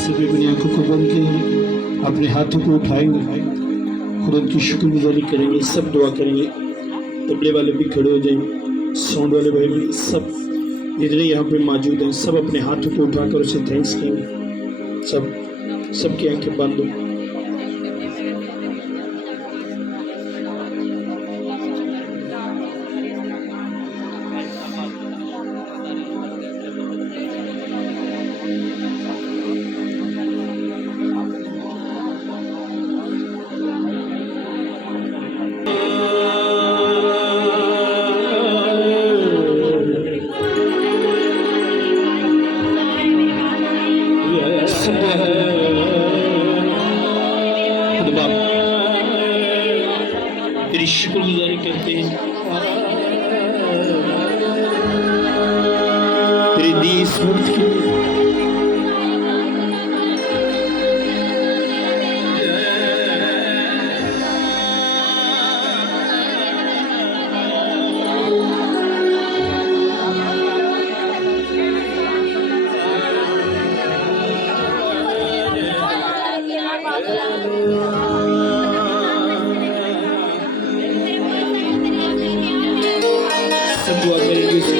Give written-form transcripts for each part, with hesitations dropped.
सभी अपनी आंखों को बंद करेंगे, अपने हाथों को उठाएंगे, खुदा की शुक्रगुजारी करेंगे, सब दुआ करेंगे। तबले वाले भी खड़े हो जाएंगे, साउंड वाले भाई भी, सब जितने यहाँ पे मौजूद हैं सब अपने हाथों को उठाकर उसे थैंक्स करेंगे। सबकी आंखें बंद हो। तेरी शुक्रगुजारी करते हैं, तेरे दी इस वक्त के दुआ करेंगे उसके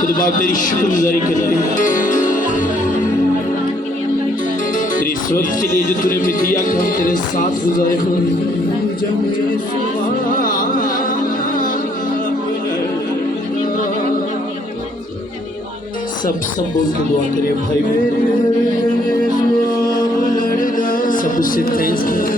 खुदा तेरी शुक्रगुजारी करते हैं, तेरे इस वक्त के लिए जो तूने हमें दिया कि हम तेरे साथ गुजारे हो। सब बोल के दुआ करे भाई, सब उससे थैंक्स करें।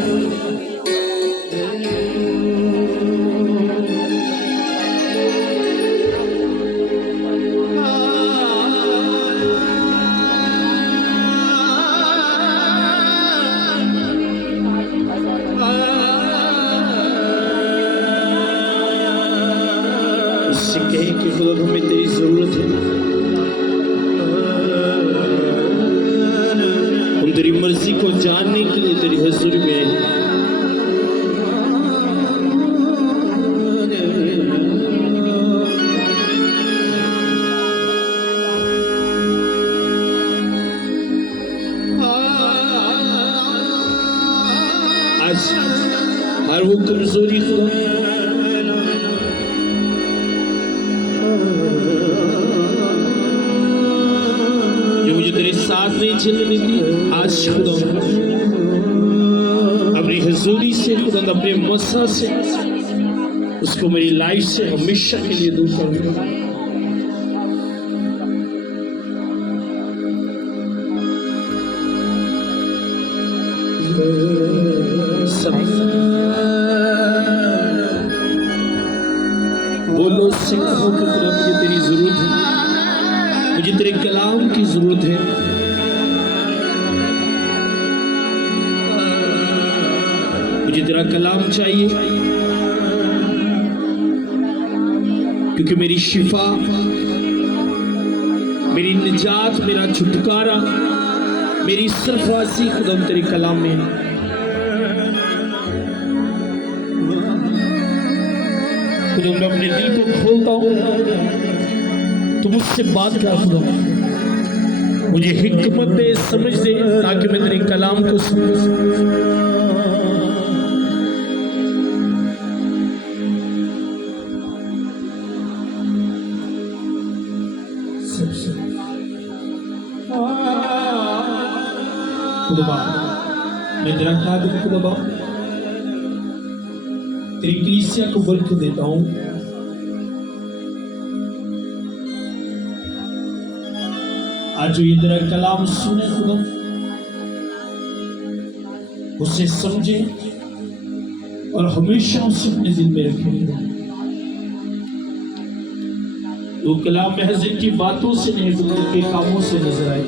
उससे कहें कि खुदा हमें तेरी जरूरत है, हम तेरी मर्जी को जानने के लिए तेरी हजूरी में खुदा, जो मुझे तेरे साथ नहीं चलने देती, आज खुदा अपनी हजूरी से, खुदा अपने मसा से उसको मेरी लाइफ से हमेशा के लिए दूर कर दूंगा। बोलो सिंहों की तरफ, मुझे तेरी जरूरत है, मुझे तेरे कलाम की जरूरत है। मुझे तेरा कलाम चाहिए, क्योंकि मेरी शिफा, मेरी निजात, मेरा छुटकारा, मेरी सरफराजी खुदा तेरे कलाम में है। खुदा मैं अपने दिल को खोलता हूँ, तो मुझसे बात कर खुदा, मुझे हिकमत दे, समझ दे, ताकि मैं तेरे कलाम को समझ सकूं। खुदा मैं तेरा खादिम खुदा तेरी कलीसिया को बरकत देता हूँ। आज जो ये तेरा कलाम सुने खुदा, उसे समझे और हमेशा उसे अपने दिल में रखे। वो कलाम महज इनकी बातों से नहीं, उनके कामों से नजर आए।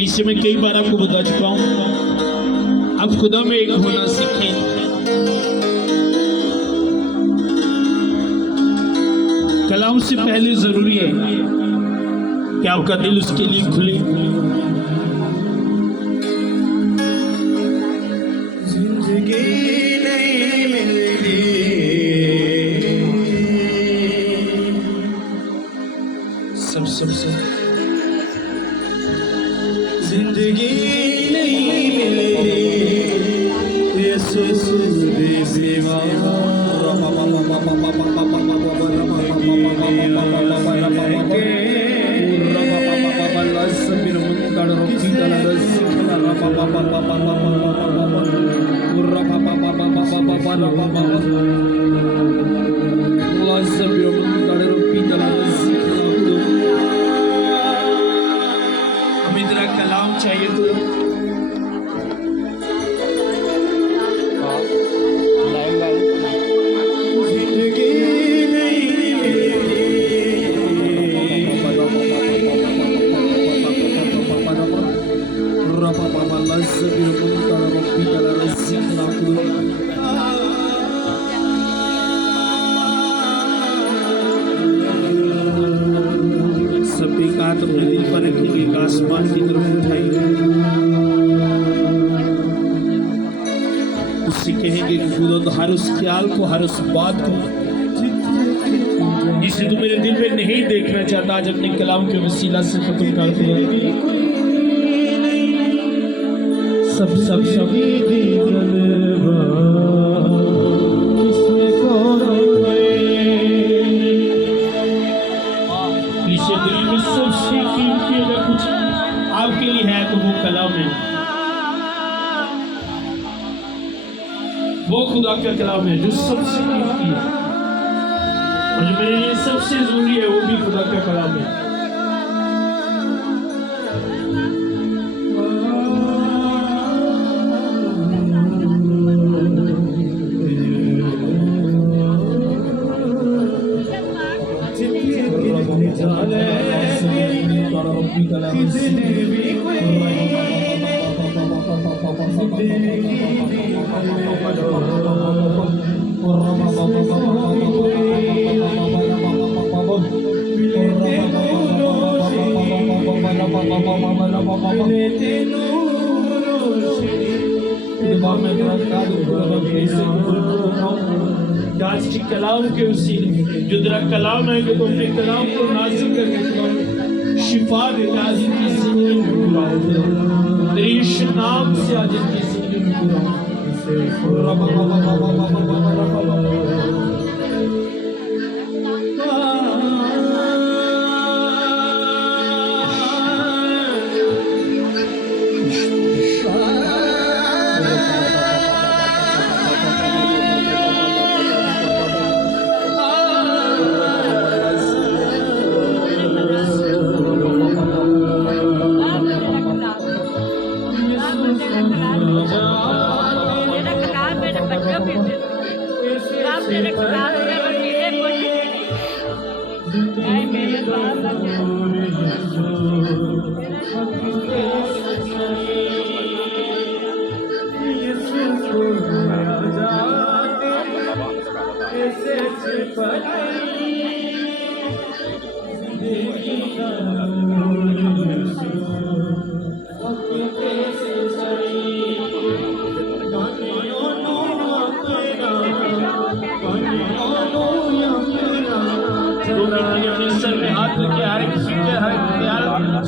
इसे मैं कई बार आपको बता चुका हूं, अब खुदा में एक होना सीखें। कलाम से पहले जरूरी है कि आपका दिल उसके लिए खुले। जिंदगी नहीं मिलती, सब जिंदगी नहीं मिलती यीशु दे सेवा। हमें तेरा कलाम चाहिए तो सभी का तो दिल पर रखेंगे, आसमान की तरफ उठाएंगे, उससे कहेंगे कि खुदा हर उस ख्याल को, हर उस बात को जिसे तू मेरे दिल में नहीं देखना चाहता, आज अपने कलाम के वसीला से खत्म कर दो। सब इसे दिल में सबसे कीमती अगर कुछ आपके लिए है तो वो कलाम है, वो खुदा का कलाम है जो सबसे कीमती है, और जो मेरे लिए सबसे जरूरी है वो भी खुदा का कलाम है। आज की कलाम के वसीले जो तेरा कलाम है कि तुम अपने कलाम को नाज़िल करके शिफा देता आज इनकी जिंदगी में पूरा हो तेरे यीशु नाम से आज इनकी जिंदगी में पूरा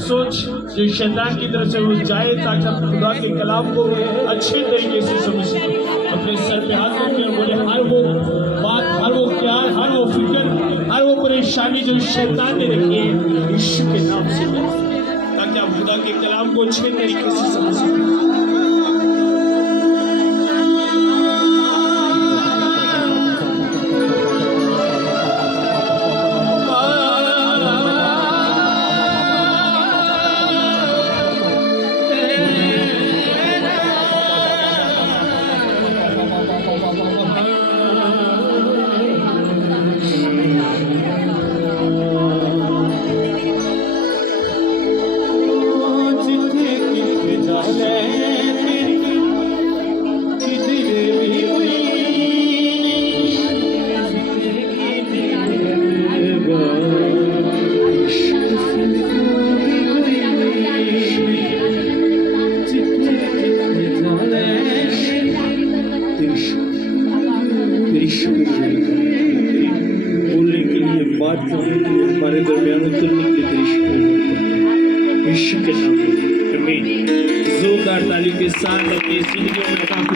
सोच जो शैतान की तरफ से वो जाए ताकि आप खुदा के कलाम को अच्छे तरीके से समझ सकें। अपने सर पे हाथ रखें और बोले हर वो बात, हर वो प्यार, हर वो फिक्र, हर वो परेशानी जो शैतान ने रखी है यीशु के नाम से ताकि आप खुदा के कलाम को अच्छे तरीके से समझ सकें। हमारे दरमियान उतरने के लिए यीशु के नाम में आमीन। जोरदार तालियों के साथ अपनी जिंदगी में काफी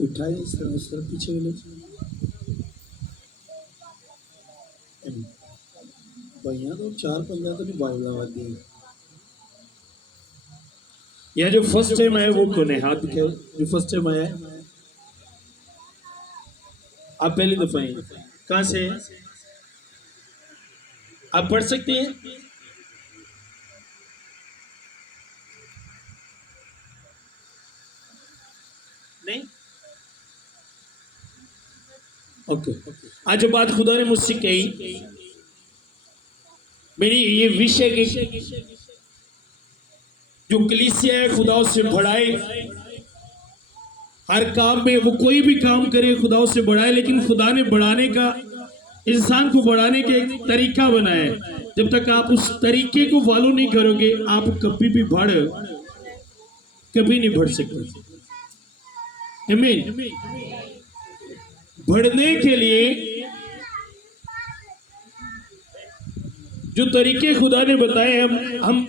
उठाए इस तरह पीछे भैया तो 4-5 तो नहीं बाइबल आवादी यह जो फर्स्ट टाइम है वो कौन है? हाथ दिखाओ जो फर्स्ट टाइम आया है। आप पहली दफा हैं, कहाँ से हैं? आप पढ़ सकते हैं? नहीं? ओके। आज जो बात खुदा ने मुझसे कही, मेरी ये विषय की जो कलीसिया है खुदा से बढ़ाए, हर काम में वो कोई भी काम करे खुदा से बढ़ाए, लेकिन खुदा ने बढ़ाने का, इंसान को बढ़ाने का एक तरीका बनाया है। जब तक आप उस तरीके को फॉलो नहीं करोगे आप कभी भी कभी नहीं बढ़ सकते। आमीन। बढ़ने के लिए जो तरीके खुदा ने बताए हम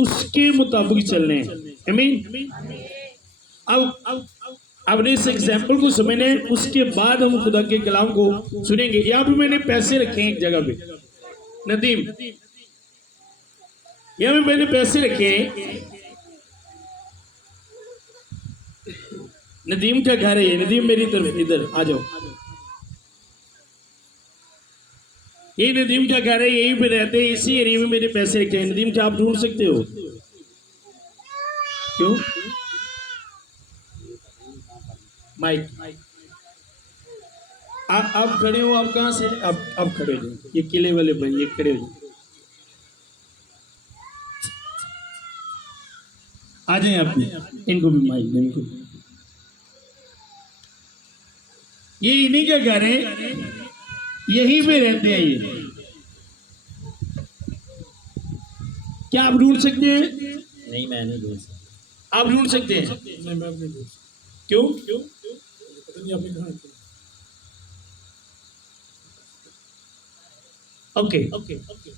उसके मुताबिक चलने हैं। आमीन। अब अपने इस एग्जाम्पल को समझने, उसके बाद हम खुदा के कलाम को सुनेंगे। यहाँ पे मैंने पैसे रखे हैं एक जगह पे, नदीम, यहाँ पे मैंने पैसे रखे हैं। नदीम का घर है ये। नदीम मेरी तरफ इधर आ जाओ। ये नदीम क्या कह रहे हैं, यहीं पे रहते हैं, इसी एरिया में मेरे पैसे रखे हैं। नदीम क्या आप ढूंढ सकते हो? क्यों? माइक आप खड़े हो, आप कहाँ से? आप खड़े हो, ये किले वाले भाई, ये खड़े हो, आ जाए आप। इनको भी माइक दें, इनको। ये इन्हीं के घर है, यहीं पे रहते हैं ये। क्या आप ढूंढ सकते हैं? नहीं, मैं नहीं ढूंढ सकता। आप ढूंढ सकते हैं? नहीं, मैं अपने दोस्त। क्यों? पता नहीं आपने कहा है। ओके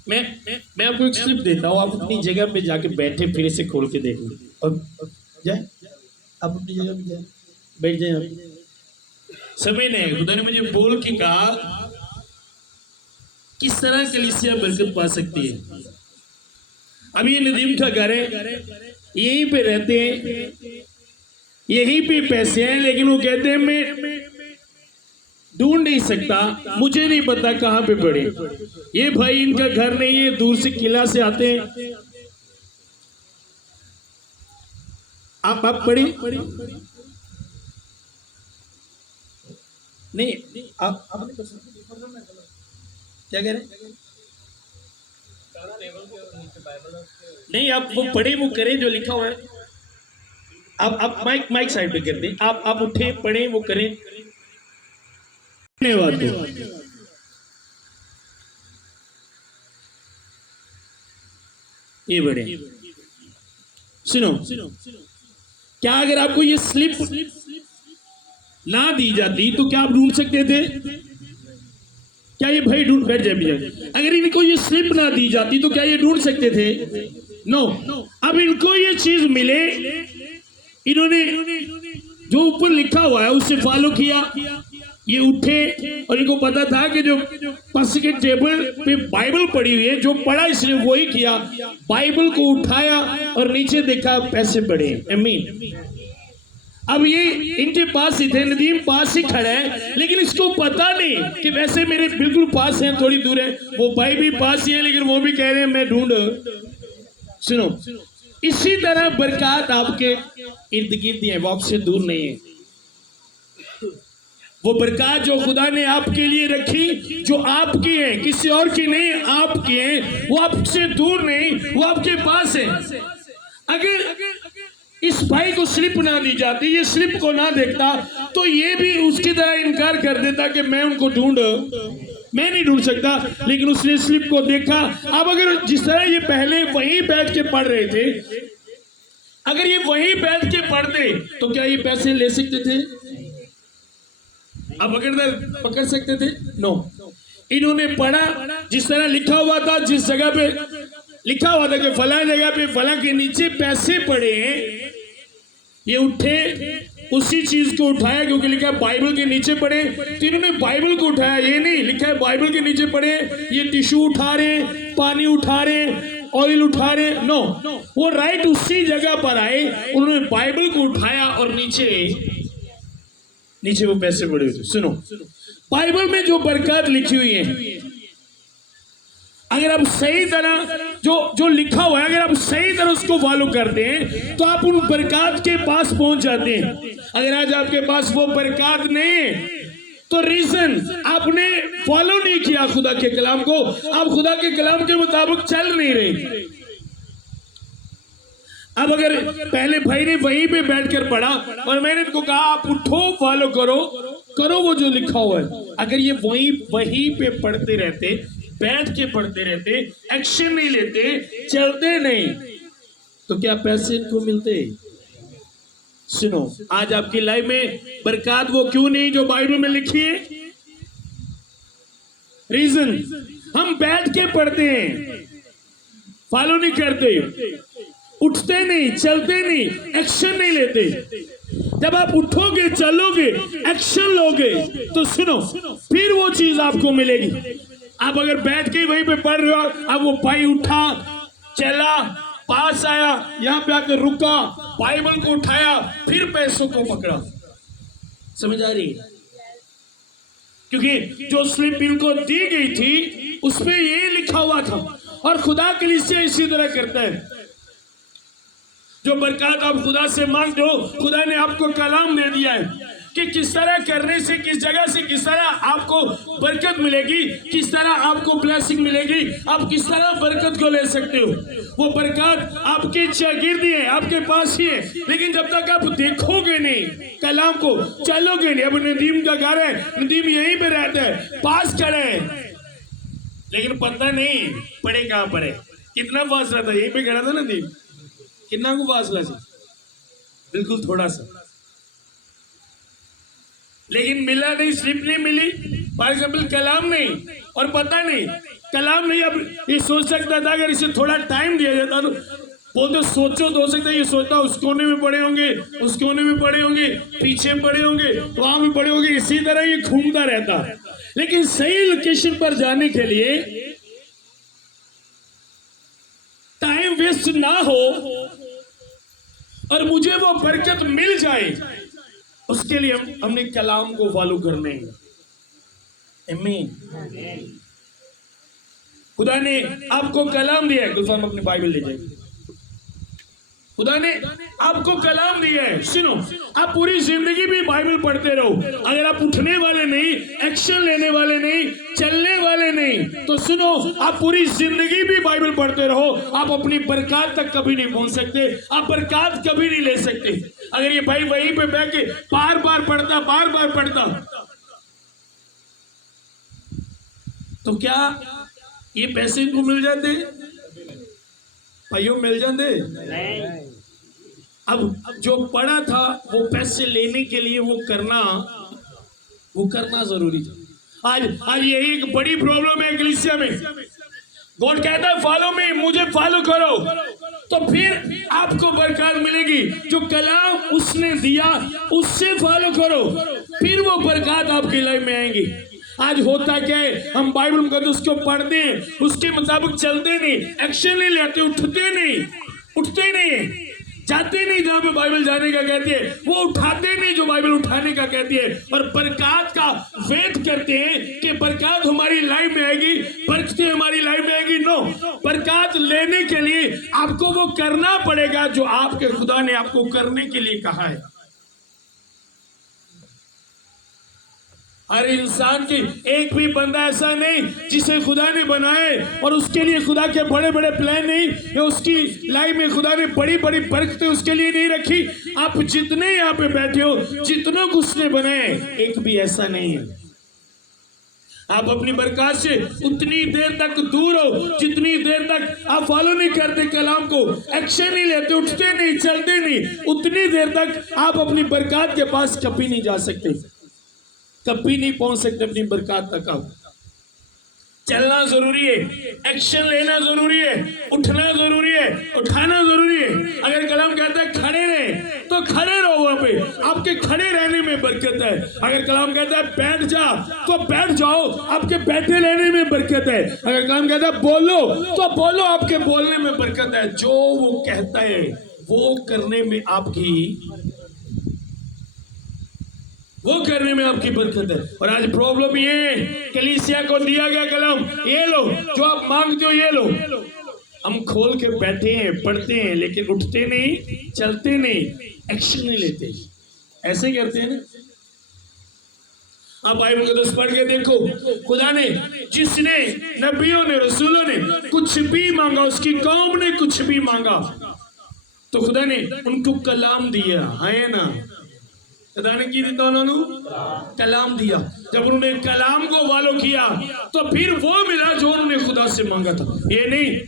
मैं आपको एक स्लिप देता हूँ, आप अपनी जगह पे जाके बैठे, फिर इसे खोल के देख लो। और जाए, आप अपनी जगह पे जाए, बैठ जाए आप। समय नहीं, खुदा ने मुझे बोल के कहा किस तरह कलीसिया बरकत पा सकती है। अब ये नदीम का घर है, यहीं पे रहते हैं, यहीं पे पैसे हैं, लेकिन वो कहते हैं मैं ढूंढ नहीं सकता, मुझे नहीं पता कहाँ पे पड़े। ये भाई इनका घर नहीं है, दूर से किला से आते हैं। आप पढ़े? नहीं, आप क्या कह रहे हैं? नहीं, आप वो पढ़े, वो करें जो लिखा हुआ है। आप माइक साइड पे कर दें, आप उठे, पढ़े, वो करें। धन्यवाद। ये बड़े सुनो, क्या अगर आपको ये स्लिप ना दी जाती तो क्या आप ढूंढ सकते थे? क्या ये भाई ढूंढ बैठ जाए भैया, अगर इनको ये स्लिप ना दी जाती तो क्या ये ढूंढ सकते थे? नो। अब इनको ये चीज मिले, इन्होंने जो ऊपर लिखा हुआ है उससे फॉलो किया, ये उठे और इनको पता था कि जो पास के टेबल पे बाइबल पड़ी हुई है, जो पढ़ा इसने वही किया। बाइबल को उठाया और नीचे देखा, पैसे पड़े। आमीन। अब ये इनके पास ही थे, नदीम पास ही खड़ा है, लेकिन इसको पता नहीं कि वैसे मेरे बिल्कुल पास है, थोड़ी दूर है। वो भाई भी पास ही है, लेकिन वो भी कह रहे हैं मैं ढूंढ। सुनो, इसी तरह बरकत आपके इर्द गिर्द है, वो आपसे दूर नहीं है। वो बरकत जो खुदा ने आपके लिए रखी, जो आपकी है, किसी और की नहीं, आपकी है, वो आपसे दूर नहीं, वो आपके पास है। अगर इस भाई को स्लिप ना दी जाती, ये स्लिप को ना देखता, तो ये भी उसकी तरह इनकार कर देता कि मैं उनको मैं नहीं ढूंढ सकता। लेकिन उसने स्लिप को देखा। अब अगर जिस तरह ये पहले वहीं बैठ के पढ़ रहे थे, अगर ये वहीं बैठ के पढ़ते तो क्या ये पैसे ले सकते थे? अब अगर पकड़ सकते थे? नो। इन्होंने पढ़ा, जिस तरह लिखा हुआ था, जिस जगह पे लिखा हुआ था कि फला जगह पे फला के नीचे पैसे पड़े हैं, ये उठे, उसी चीज को उठाया, क्योंकि लिखा है बाइबल के नीचे पड़े, तो इन्होंने बाइबल को उठाया। ये नहीं लिखा है बाइबल के नीचे पड़े, ये टिश्यू उठा रहे, पानी उठा रहे, ऑयल उठा रहे। नो, वो राइट उसी जगह पर आए, उन्होंने बाइबल को उठाया और नीचे वो पैसे पड़े हुए थे। सुनो, बाइबल में जो बरकत लिखी हुई है, अगर आप सही तरह जो लिखा हुआ है, अगर आप सही तरह उसको फॉलो करते हैं तो आप उन बरकत के पास पहुंच जाते हैं। अगर आज आपके पास वो बरकत नहीं है, तो रीजन आपने फॉलो नहीं किया खुदा के कलाम को, आप खुदा के कलाम के मुताबिक चल नहीं रहे। अब अगर पहले भाई ने वहीं पे बैठकर पढ़ा और मैंने इनको कहा आप उठो, फॉलो करो वो जो लिखा हुआ है, अगर ये वहीं पे पढ़ते रहते, बैठ के पढ़ते रहते, एक्शन नहीं लेते, चलते नहीं, तो क्या पैसे इनको मिलते? सुनो, आज आपकी लाइफ में बरकत वो क्यों नहीं जो बाइबल में लिखी है? रीजन, हम बैठ के पढ़ते हैं, फॉलो नहीं करते, उठते नहीं, चलते नहीं, एक्शन नहीं लेते। जब आप उठोगे, चलोगे, एक्शन लोगे, तो सुनो, फिर वो चीज आपको मिलेगी। आप अगर बैठ के वहीं पे पढ़ रहे हो, अब वो भाई उठा, चला, पास आया, यहां पे आकर रुका, बाइबल को उठाया, फिर पैसों को पकड़ा। समझ आ रही है? क्योंकि जो स्लिप इनको दी गई थी उसमें ये लिखा हुआ था। और खुदा कलीसिया इसी तरह करता है। जो बरकत आप खुदा से मांगते हो, खुदा ने आपको कलाम दे दिया है कि किस तरह करने से, किस जगह से किस तरह आपको बरकत मिलेगी, किस तरह आपको ब्लेसिंग मिलेगी, आप किस तरह बरकत को ले सकते हो। वो बरकत आपके शागिर्दी है, आपके पास ही है, लेकिन जब तक आप देखोगे नहीं कलाम को, चलोगे नहीं। अब नदीम का घर है, नदीम यहीं पे रहता है, पास खड़े है, लेकिन पता नहीं पड़े कहाँ पर है। कितना फासला था, यहीं पे खड़ा था नदीम, कितना को फासला था, बिल्कुल थोड़ा सा, लेकिन मिला नहीं, स्लिप नहीं मिली, फॉर एग्जाम्पल कलाम नहीं, और पता नहीं कलाम नहीं। अब ये सोच सकता था अगर इसे थोड़ा टाइम दिया जाता तो बोलते सोचो तो हो सकता है ये सोचता उस कोने में पड़े होंगे, उस कोने में पड़े होंगे, पीछे पड़े होंगे, वहां भी पड़े होंगे, इसी तरह ये घूमता रहता। लेकिन सही लोकेशन पर जाने के लिए टाइम वेस्ट ना हो और मुझे वो बरकत मिल जाए, उसके लिए हमने कलाम को फॉलो करने हैं। आमीन। खुदा ने आपको कलाम दिया है। गुलफाम अपनी बाइबल ले जाइए। खुदा ने आपको कलाम दिया है। सुनो, आप पूरी जिंदगी भी बाइबल पढ़ते रहो, अगर आप उठने वाले नहीं, एक्शन लेने वाले नहीं, चलने वाले नहीं, तो सुनो, आप पूरी जिंदगी भी बाइबल पढ़ते रहो, आप अपनी बरकत तक कभी नहीं पहुंच सकते, आप बरकत कभी नहीं ले सकते। अगर ये भाई वहीं पे बैठ के बार बार पढ़ता तो क्या ये पैसे इनको मिल जाते, भाइयों मिल जाते? अब जो पढ़ा था वो पैसे लेने के लिए वो करना जरूरी था। आज यही एक बड़ी प्रॉब्लम है कलीसिया में। गॉड कहता है फॉलो मी, मुझे फॉलो करो, तो फिर आपको बरकत मिलेगी। जो कलाम उसने दिया उससे फॉलो करो, फिर वो बरकत आपकी लाइफ में आएंगी। आज होता क्या है, हम बाइबल मुकद्दस को पढ़ते हैं, उसके मुताबिक चलते नहीं, एक्शन नहीं लेते, उठते नहीं, जाते नहीं जहां पे बाइबल जाने का कहती है, वो उठाते नहीं जो बाइबल उठाने का कहती है, और बरकत का वेट करते हैं कि बरकत हमारी लाइफ में आएगी, बरकतें हमारी लाइफ में आएगी। नो, बरकत लेने के लिए आपको वो करना पड़ेगा जो आपके खुदा ने आपको करने के लिए कहा है। हर इंसान की एक भी बंदा ऐसा नहीं जिसे खुदा ने बनाए और उसके लिए खुदा के बड़े बड़े प्लान नहीं, या उसकी लाइफ में खुदा ने बड़ी बड़ी बरकतें उसके लिए नहीं रखी। आप जितने यहाँ पे बैठे हो, जितनों को उसने बनाए, एक भी ऐसा नहीं है। आप अपनी बरकत से उतनी देर तक दूर हो जितनी देर तक आप फॉलो नहीं करते कलाम को, एक्शन नहीं लेते, उठते नहीं, चलते नहीं, उतनी देर तक आप अपनी बरकत के पास कभी नहीं जा सकते, कभी नहीं पहुंच सकते अपनी बरकत तक। आप चलना जरूरी है, एक्शन लेना जरूरी है, उठना जरूरी है, उठाना जरूरी है। अगर कलाम कहता है खड़े रहे तो खड़े रहो, वहां पे आपके खड़े रहने में बरकत है। अगर कलाम कहता है बैठ जा तो बैठ जाओ, आपके बैठे रहने में बरकत है। अगर कलाम कहता है बोलो तो बोलो, आपके बोलने में बरकत है। जो वो कहता है वो करने में आपकी बरकत है। और आज प्रॉब्लम ये है, कलीसिया को दिया गया कलाम, ये लो जो आप मांगते हो, ये लो, हम खोल के बैठे हैं, पढ़ते हैं, लेकिन उठते नहीं, चलते नहीं, एक्शन नहीं लेते, ऐसे करते हैं ना। आप बाइबल को पढ़ के देखो, खुदा ने जिसने नबियों ने, रसूलों ने कुछ भी मांगा, उसकी कौम ने कुछ भी मांगा, तो खुदा ने उनको कलाम दिया है ना। खुदा ने की दिया, उन्होंने कलाम दिया। जब उन्होंने कलाम को फॉलो किया तो फिर वो मिला जो उन्होंने खुदा से मांगा था। ये नहीं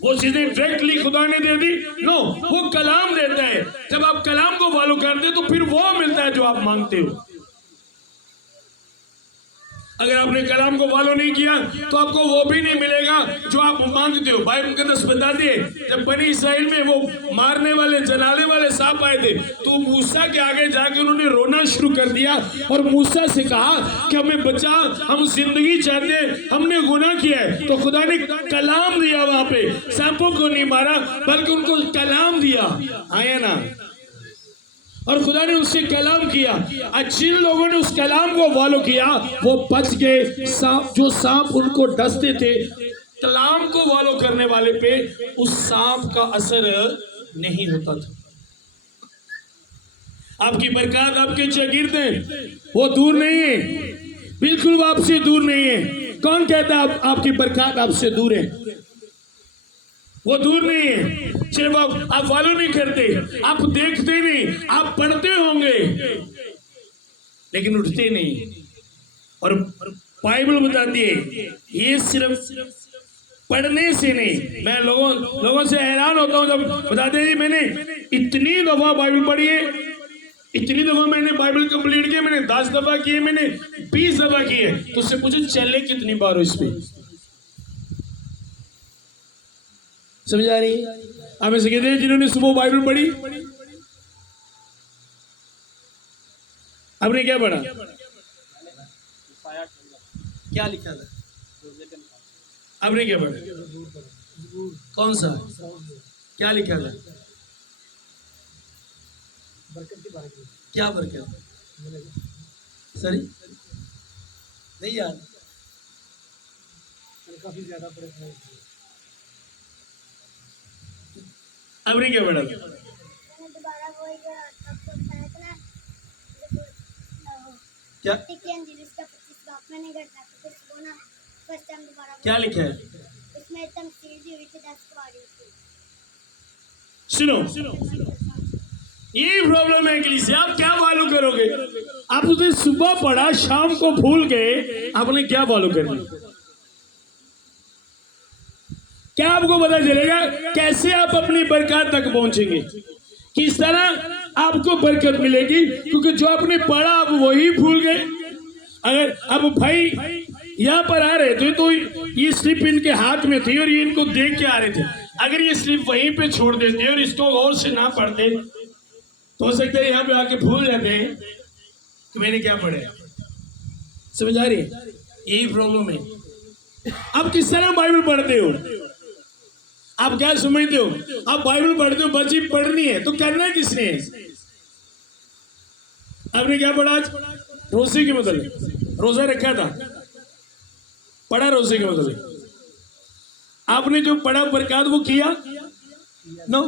वो चीजें डायरेक्टली खुदा ने दे दी, नो, वो कलाम देता है। जब आप कलाम को फॉलो करते हो तो फिर वो मिलता है जो आप मांगते हो। अगर आपने कलाम को फॉलो नहीं किया तो आपको वो भी नहीं मिलेगा जो आप मांगते हो। बाइबल मुकद्दस बताती है, जब बनी इस्राएल में वो मारने वाले, जलाने वाले सांप आए थे, तो मूसा के आगे जाके उन्होंने रोना शुरू कर दिया और मूसा से कहा कि हमें बचा, हम जिंदगी चाहते हैं, हमने गुनाह किया है। तो खुदा ने कलाम दिया, वहां पे सांपों को नहीं मारा बल्कि उनको कलाम दिया, आया ना। और खुदा ने उससे कलाम किया, और जिन लोगों ने उस कलाम को फॉलो किया वो बच गए। सांप उनको डसते थे, कलाम को फॉलो करने वाले पे उस सांप का असर नहीं होता था। आपकी बरकत, आपके शागिर्द वो दूर नहीं है, बिल्कुल वो आपसे दूर नहीं है। कौन कहता है आपकी बरकत आपसे दूर है? वो दूर नहीं है। सिर्फ आप फॉलो नहीं करते, आप देखते नहीं, आप पढ़ते होंगे लेकिन उठते नहीं। और बाइबल बताती है ये सिर्फ पढ़ने से नहीं। मैं लोगों से हैरान होता हूं जब बताते हैं मैंने इतनी दफा बाइबल पढ़ी है, इतनी दफा मैंने बाइबल कंप्लीट किया, मैंने 10 दफा किए, मैंने 20 दफा किए। तो उससे पूछो चले कितनी बार हो इस पे? समझ आ रही है? आप ऐसे कहते हैं जिन्होंने सुबह बाइबल पढ़ी, आपने क्या पढ़ा? क्या लिखा था? आपने क्या पढ़ा? कौन सा? क्या लिखा था? क्या बरकत? सॉरी नहीं यार, काफी ज्यादा पढ़े। आपने क्या पढ़ा? क्या क्या लिखा है? सुनो, ये प्रॉब्लम है कलीसिया। आप क्या फॉलो करोगे? आप उसे सुबह पढ़ा, शाम को भूल गए, आपने क्या फॉलो करना? क्या आपको पता चलेगा कैसे आप अपनी बरकत तक पहुंचेंगे? किस तरह आपको बरकत मिलेगी? क्योंकि जो आपने पढ़ा आप वही भूल गए। अगर अब भाई यहाँ पर आ रहे थे तो ये स्लिप इनके हाथ में थी और ये इनको देख के आ रहे थे। अगर ये स्लिप वहीं पे छोड़ देते और इसको गौर से ना पढ़ते तो हो सकता है यहाँ पे आके भूल जाते हैं कि मैंने क्या पढ़ा। समझ आ रही है? यही प्रॉब्लम है। आप किस तरह बाइबल पढ़ते हो? आप क्या समझते हो? आप बाइबल पढ़ते हो, बस ही पढ़नी है तो करना किसने है? आपने क्या पढ़ा आज? रोजे के मतलब रोजा रखा था, पढ़ा रोजे के मतलब। आपने जो पढ़ा बरकत वो किया? नो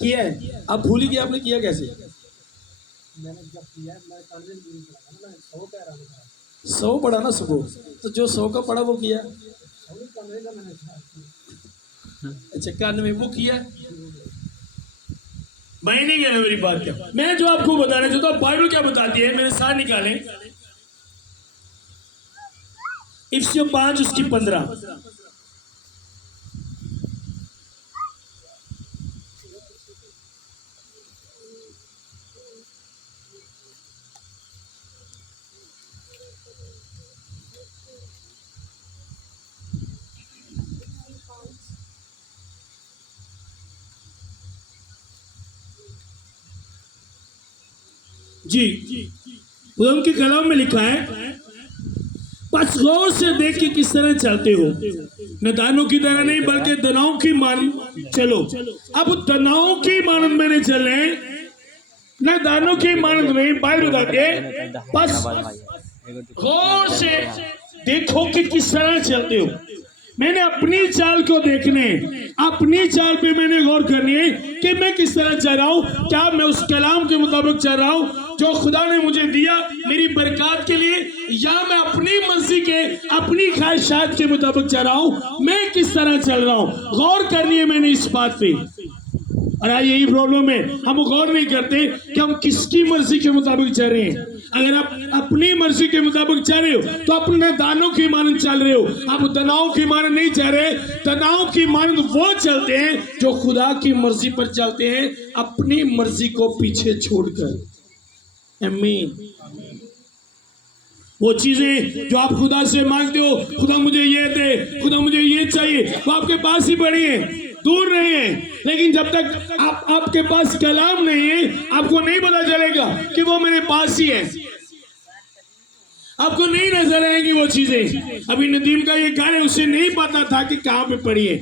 किया है। आप भूल ही गए, आपने किया कैसे? मैंने जब किया मैं 100 कह रहा था, 100 पढ़ा ना सुबह, तो जो 100 का पढ़ा वो किया। अच्छा 91 वो किया। मैं नहीं गया मेरी बात क्या। मैं जो आपको बताना चाहता हूँ बाइबल क्या बताती है, मेरे साथ निकालें इफिसियों 5 उसकी 15। जी खुदा के कलाम में लिखा है, बस गौर से देख के किस तरह चलते हो, न दानों की तरह नहीं बल्कि दनाओं की मान चलो। अब दनाओं की मानंद में नहीं चले, न दानों की मानंद में। बाइबल बताते हैं बस गौर से देखो कि किस तरह चलते हो। मैंने अपनी चाल को देखने, अपनी चाल पे मैंने गौर करनी है कि मैं किस तरह चल रहा हूँ। क्या मैं उस कलाम के मुताबिक चल रहा हूँ जो खुदा ने मुझे दिया मेरी बरकत के लिए, या मैं अपनी मर्जी के, अपनी ख्वाहिशात के मुताबिक चल रहा हूँ? मैं किस तरह चल रहा हूँ, गौर करनी है मैंने इस बात पे। और आज यही प्रॉब्लम है, हम गौर नहीं करते कि हम किसकी मर्जी के मुताबिक चल रहे हैं। अगर आप अपनी मर्जी के मुताबिक चल रहे हो तो अपने दानों की मानंद चल रहे हो, आप दनाओं की मानंद नहीं चल रहे। दनाओं की मानंद वो चलते हैं जो खुदा की मर्जी पर चलते हैं, अपनी मर्जी को पीछे छोड़कर। आमीन। वो चीजें जो आप खुदा से मांगते हो, खुदा मुझे ये दे, खुदा मुझे ये चाहिए, वो आपके पास ही पड़ी है, दूर नहीं है। लेकिन जब तक आपके पास कलाम नहीं है, आपको नहीं पता चलेगा कि वो मेरे पास ही है। आपको नहीं नजर आएंगी वो चीजें। अभी नदीम का ये गाना उसे नहीं पता था कि कहां पे पड़ी है।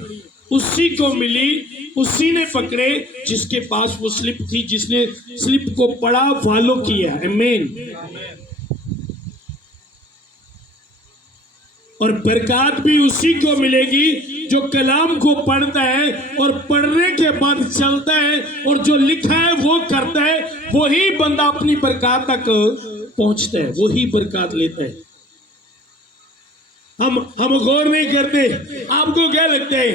उसी को मिली, उसी ने पकड़े जिसके पास वो स्लिप थी, जिसने स्लिप को पढ़ा, फॉलो किया। आमीन। और बरकत भी उसी को मिलेगी जो कलाम को पढ़ता है और पढ़ने के बाद चलता है और जो लिखा है वो करता है, वही बंदा अपनी बरकत तक पहुंचता है, वही बरकत लेता है। हम गौर नहीं करते। आपको क्या लगता है?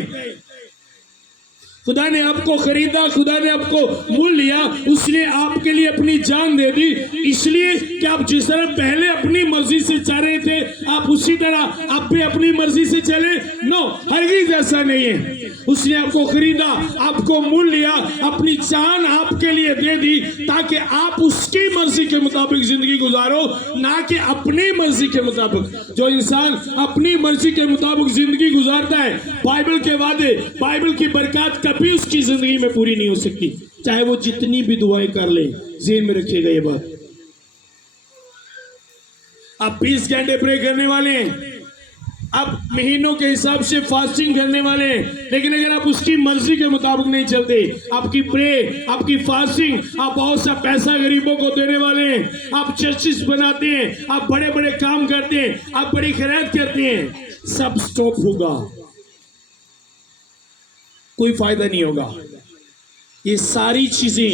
खुदा ने आपको खरीदा, खुदा ने आपको मोल लिया, उसने आपके लिए अपनी जान दे दी, इसलिए कि आप जिस तरह पहले अपनी मर्जी से चल रहे थे आप उसी तरह आप भी अपनी मर्जी से चले? नो, हरगिज़ ऐसा नहीं है। उसने आपको खरीदा, आपको मोल लिया, अपनी जान आपके लिए दे दी ताकि आप उसकी मर्जी के मुताबिक जिंदगी गुजारो, ना कि अपनी मर्जी के मुताबिक। जो इंसान अपनी मर्जी के मुताबिक जिंदगी गुजारता है, बाइबल के वादे, बाइबल की बरकत कभी उसकी जिंदगी में पूरी नहीं हो सकती, चाहे वो जितनी भी दुआएं कर ले। ज़हन में रखिएगा ये बात। आप 20 घंटे प्रे करने वाले हैं, आप महीनों के हिसाब से फास्टिंग करने वाले हैं, लेकिन अगर आप उसकी मर्जी के मुताबिक नहीं चलते, आपकी प्रे, आपकी फास्टिंग, आप बहुत सा पैसा गरीबों को देने वाले हैं, आप चर्चिस बनाते हैं, आप बड़े बड़े काम करते हैं, आप बड़ी खैरात करते हैं, सब स्टॉप होगा, कोई फायदा नहीं होगा। ये सारी चीजें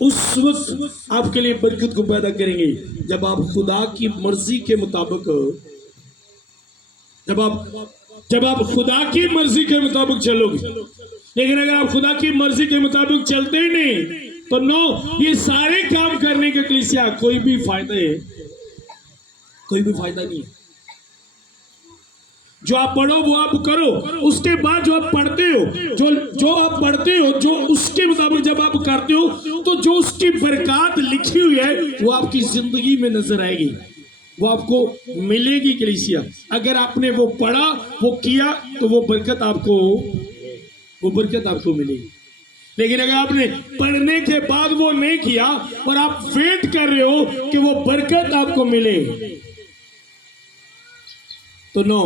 उस वक्त आपके लिए बरकत को पैदा करेंगे जब आप खुदा की मर्जी के मुताबिक, जब आप खुदा की मर्जी के मुताबिक चलोगे। लेकिन अगर आप खुदा की मर्जी के मुताबिक चलते ही नहीं तो नो, ये सारे काम करने के कलीसिया कोई भी फायदा नहीं है। जो आप पढ़ो वो आप करो, उसके बाद जो आप पढ़ते हो, जो आप पढ़ते हो, जो उसके मुताबिक जब आप करते हो तो जो उसकी बरकत लिखी हुई है वो आपकी जिंदगी में नजर आएगी, वो आपको मिलेगी कलीसिया। अगर आपने वो पढ़ा, वो किया, तो वो बरकत आपको मिलेगी। लेकिन अगर आपने पढ़ने के बाद वो नहीं किया और आप वेट कर रहे हो कि वो बरकत आपको मिले, तो नो,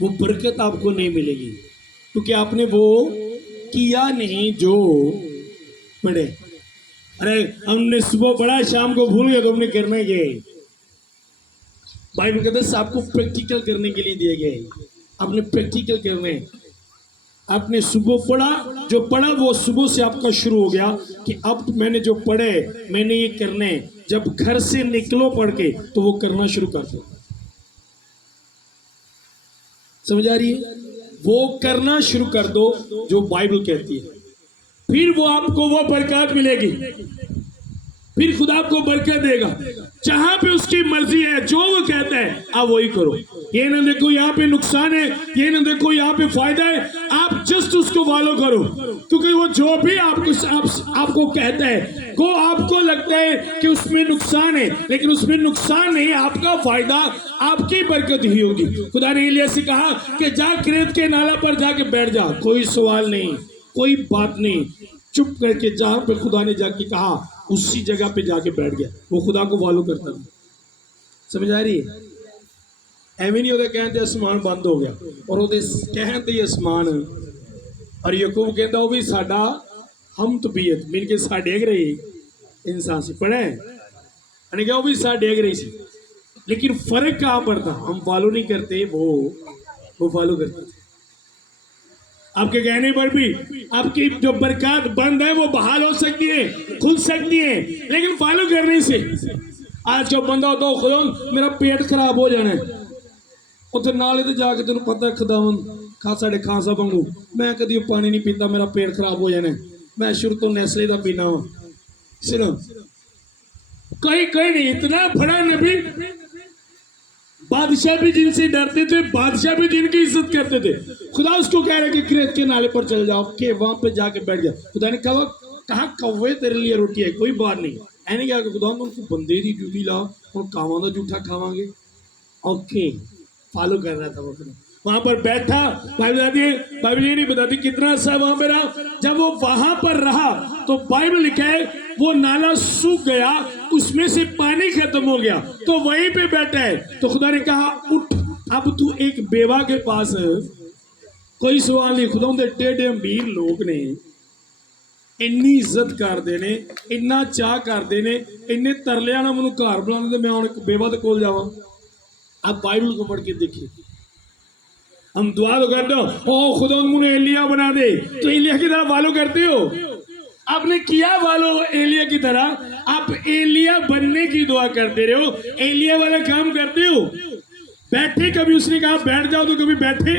वो बरकत आपको नहीं मिलेगी, क्योंकि आपने वो किया नहीं जो पढ़े। अरे हमने सुबह पढ़ा, शाम को भूल गए, तो हमने करना क्या है? बाइबल कहता है आपको प्रैक्टिकल करने के लिए दिया गया है, आपने प्रैक्टिकल करना है। आपने सुबह पढ़ा, जो पढ़ा वो सुबह से आपका शुरू हो गया कि अब मैंने जो पढ़े मैंने ये करना है। जब घर से निकलो पढ़ के तो वो करना शुरू कर दो। समझ आ रही है? वो करना शुरू कर दो जो बाइबल कहती है, फिर वो आपको वो बरकत मिलेगी, फिर खुदा आपको बरकत देगा। जहां पे उसकी मर्जी है, जो वो कहता है आप वही करो। ये ना देखो यहाँ पे नुकसान है, ये ना देखो यहाँ पे फायदा है, आप जस्ट उसको फॉलो करो, क्योंकि वो जो भी आपको कहता है को आपको लगता है कि उसमें नुकसान है, लेकिन उसमें नुकसान नहीं, आपका फायदा, आपकी बरकत ही होगी। खुदा ने इलिय्याह से कहा कि जा क्रेत के नाला पर जाके बैठ जा, कोई सवाल नहीं, कोई बात नहीं, चुप करके जहां पे खुदा ने जाके कहा उसी जगह पे जाके बैठ गया। वो खुदा को फॉलो करता था। समझ आ रही है? ਐਵੇਂ ਨਹੀਂ ਉਹਦੇ ਕਹਿਣ ਤੇ ਅਸਮਾਨ ਬੰਦ ਹੋ ਗਿਆ, ਔਰ ਉਹਦੇ ਕਹਿਣ ਤੇ ਹੀ ਅਸਮਾਨ। ਔਰ ਯਾਕੂਬ ਕਹਿੰਦਾ ਉਹ ਵੀ ਸਾਡਾ ਹਮ ਤਬੀਅਤ ਮਿਲ ਕੇ ਸਾਡੇ ਅਗ ਰਹੀ इंसान से पढ़े, यानी कि वो भी साथ डेग रही थी, लेकिन फर्क कहाँ पर था? हम फॉलो नहीं करते, वो फॉलो करते थे। आपके कहने पर भी आपकी जो बरकत बंद है वो बहाल हो सकती है, खुल सकती है, लेकिन फॉलो करने से। आज जो बंदा होता है खुदा मेरा पेट खराब हो जाना है, उत्थे नाले ते जाके तेन पता खुदावन साढ़े खान साहब वांगू मैं कभी पानी नहीं पीता, मेरा पेट खराब हो जाना है, मैं शुरू तो नेस्ले का पीना वा। सिर्फ कहीं नहीं, इतना बड़ा नबी, बादशाह भी जिनसे डरते थे, बादशाह भी जिनकी इज्जत करते थे। खुदा उसको कह रहे कि क्रेत के नाले पर चल जाओ, के वहां पे जाके बैठ जा। खुदा ने कहा कौवे तेरे लिए रोटी है, कोई बात नहीं। ऐने क्या खुदा उनको बंदे की ड्यूटी ला, हम कावां का जूठा खावांगे। ओके, फॉलो कर रहा था वो खुदा। वहां पर बैठा, बाइबल ये नहीं बताती कितना सा वहां पर रहा। जब वो वहां पर रहा तो बाइबल लिखा है वो नाला सूख गया, उसमें से पानी खत्म हो गया, तो वहीं पे बैठा है। तो खुदा ने कहा उठ, अब तू एक बेवा के पास कोई सवाल नहीं। खुदा दे टेढ़े अमीर लोग ने इन्नी इज्जत करते ने, इन्ना चाह करते ने, इन्ने तरलिया ना मैं घर बुलाने मैं हूँ बेवा के कोल जावा। आप बाइबल को पढ़ के देखिए। हम दुआ तो करते हो ओ खुदा मुझे एलिया बना दे, तो एलिया की तरह फॉलो करते हो। आपने किया फॉलो एलिया की तरह, आप एलिया बनने की दुआ करते रहे हो, एलिया वाला काम करते हो। बैठे कभी उसने कहा बैठ जाओ तो कभी बैठे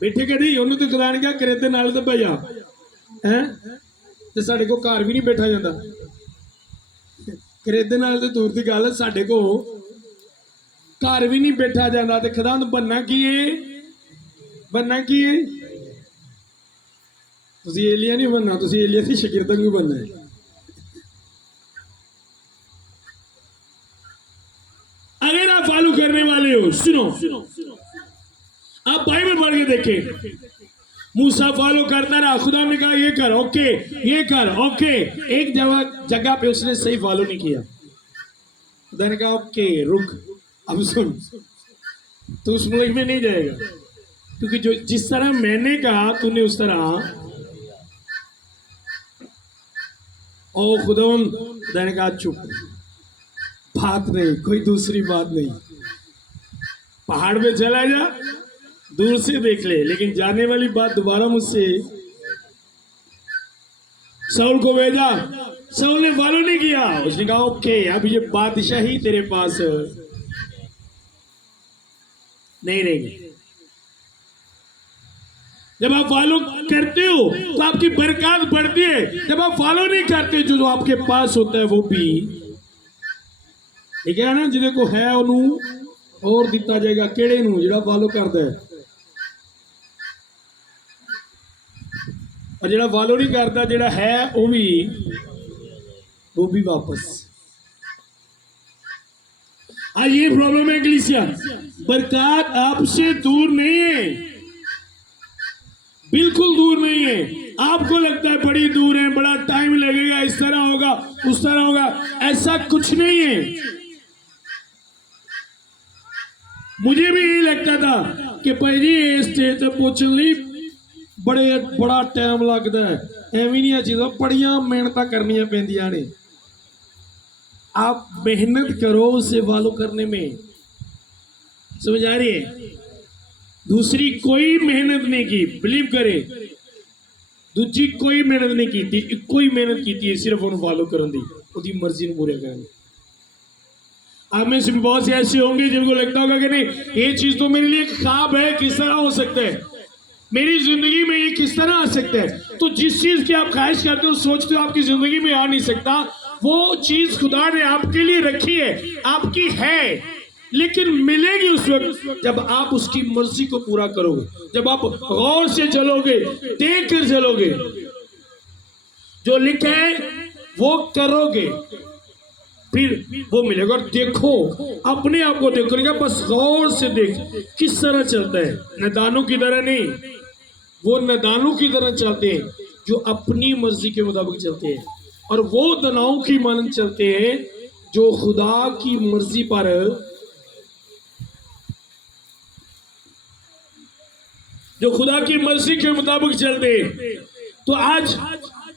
बैठे कभी उन्होंने तो खुदा ने क्या करे नाल तो भैया है तो साढ़े को घर भी नहीं बैठा जाता। करेदे नाल तो दूर की गल, साढ़े को घर भी नहीं बैठा जाता। तो खुदा बनना की है, बनना की है तुसी एलिया नहीं बनना, तुसी एलिया की शागिर्द क्यों बनना है। अगर आप फॉलो करने वाले हो, सुनो आप बाइबल पढ़ के देखें। मूसा फॉलो करता रहा, खुदा ने कहा ये कर ओके, ये कर ओके। एक जगह पे उसने सही फॉलो नहीं किया, खुदा ने कहा ओके रुक, अब सुन तू उस मुल्क में नहीं जाएगा, क्योंकि जो जिस तरह मैंने कहा तूने उस तरह। ओ खुदा ने कहा चुप, बात नहीं, कोई दूसरी बात नहीं। पहाड़ पे चला जा, दूर से देख ले, लेकिन जाने वाली बात दोबारा मुझसे। साउल को भेजा, साउल ने फॉलो नहीं किया। उसने कहा ओके अब ये बादशाही तेरे पास नहीं रहेगी। जब आप फॉलो करते हो तो आपकी बरकत बढ़ती है। जब आप फॉलो नहीं करते, जो आपके पास होता है वो भी ठीक है ना, जिदे को है उन्होंने और दिता जाएगा। केड़े नूं जिहड़ा फॉलो करता है, और जिहड़ा फॉलो नहीं करता, जिहड़ा है वो भी वापस। आज ये प्रॉब्लम है कलीसिया, बरकत आपसे दूर नहीं है, बिल्कुल दूर नहीं है। आपको लगता है बड़ी दूर है, बड़ा टाइम लगेगा, इस तरह होगा उस तरह होगा, ऐसा कुछ नहीं है। मुझे भी यही लगता था कि भाई जी स्टेज तक पहुंचने लिए बड़ा टाइम लगता है, एवं नहीं चीज़ों बड़िया मेहनत करनिया पैंदियां ने। आप मेहनत करो उसे फॉलो करने में, समझ आ रही है। दूसरी कोई मेहनत नहीं की, बिलीव करे, दूजी कोई मेहनत नहीं की थी, इको ही मेहनत की थी सिर्फ उन्हें फॉलो करने दी, उसकी मर्जी को पूरा करने। आप में से बहुत से ऐसे होंगे जिनको लगता होगा कि नहीं ये चीज तो मेरे लिए ख्वाब है, किस तरह हो सकता है, मेरी जिंदगी में ये किस तरह आ सकता है। तो जिस चीज की आप ख्वाहिश करते हो, सोचते हो आपकी जिंदगी में आ नहीं सकता, वो चीज खुदा ने आपके लिए रखी है, आपकी है, लेकिन मिलेगी उस वक्त जब आप उसकी मर्जी को पूरा करोगे, जब आप गौर से चलोगे, देख कर चलोगे, जो लिखा है वो करोगे, फिर वो मिलेगा। और देखो अपने आप को देखो, नहीं बस गौर से देख किस तरह चलता है। नदानों की तरह नहीं, वो नदानों की तरह चलते हैं जो अपनी मर्जी के मुताबिक चलते हैं, और वो दनाओं की मानन चलते हैं जो खुदा की मर्जी पर, जो खुदा की मर्जी के मुताबिक चलते हैं। तो आज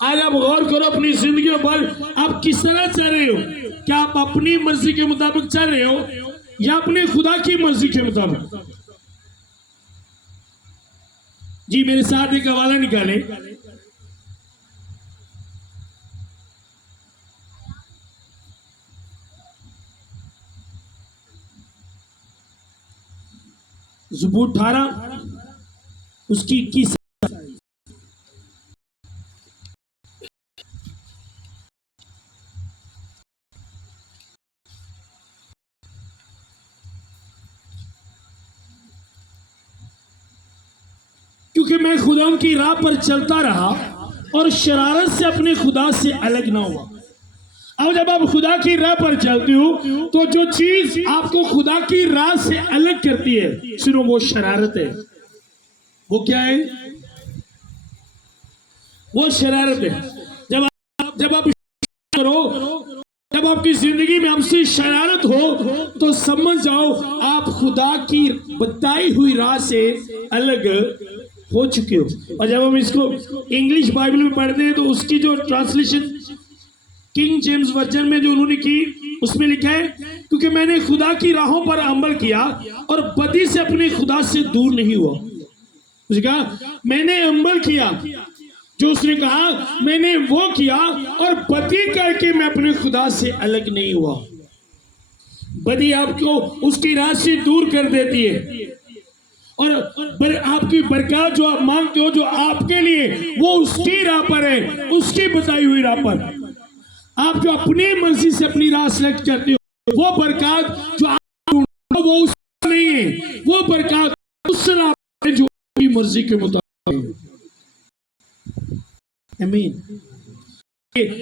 आप गौर करो अपनी जिंदगी पर, आप किस तरह चल रहे हो। क्या आप अपनी मर्जी के मुताबिक चल रहे हो या अपने खुदा की मर्जी के मुताबिक। जी मेरे साथ एक हवाला निकाले। ज़बूर 18 उसकी 21। क्योंकि मैं खुदा की राह पर चलता रहा और शरारत से अपने खुदा से अलग ना हुआ। अब जब आप खुदा की राह पर चलते हो तो जो चीज आपको खुदा की राह से अलग करती है, सुनो, वो शरारत है। वो क्या है? वो शरारत है। जब आप आपकी जिंदगी में आपसे शरारत हो तो समझ जाओ आप खुदा की बताई हुई राह से अलग हो चुके हो। और जब हम इसको इंग्लिश बाइबल में पढ़ते हैं तो उसकी जो ट्रांसलेशन किंग जेम्स वर्जन में जो उन्होंने की उसमें लिखा है, क्योंकि मैंने खुदा की राहों पर अमल किया और बदी से अपने खुदा से दूर नहीं हुआ। उसने कहा मैंने अमल किया, जो उसने कहा मैंने वो किया और बदी करके मैं अपने खुदा से अलग नहीं हुआ। बदी आपको उसकी राह से दूर कर देती है और आपकी बरकत जो आप मांगते हो, जो आपके लिए, वो उसकी राह पर है, उसकी बताई हुई राह पर। आप जो अपनी मर्जी से अपनी राह सेलेक्ट करते हो, वो बरकत जो आप ढूंढते हो वो उस नहीं है, वो बरकत उस राह पर है जो आपकी मर्जी के मुताबिक। आमीन।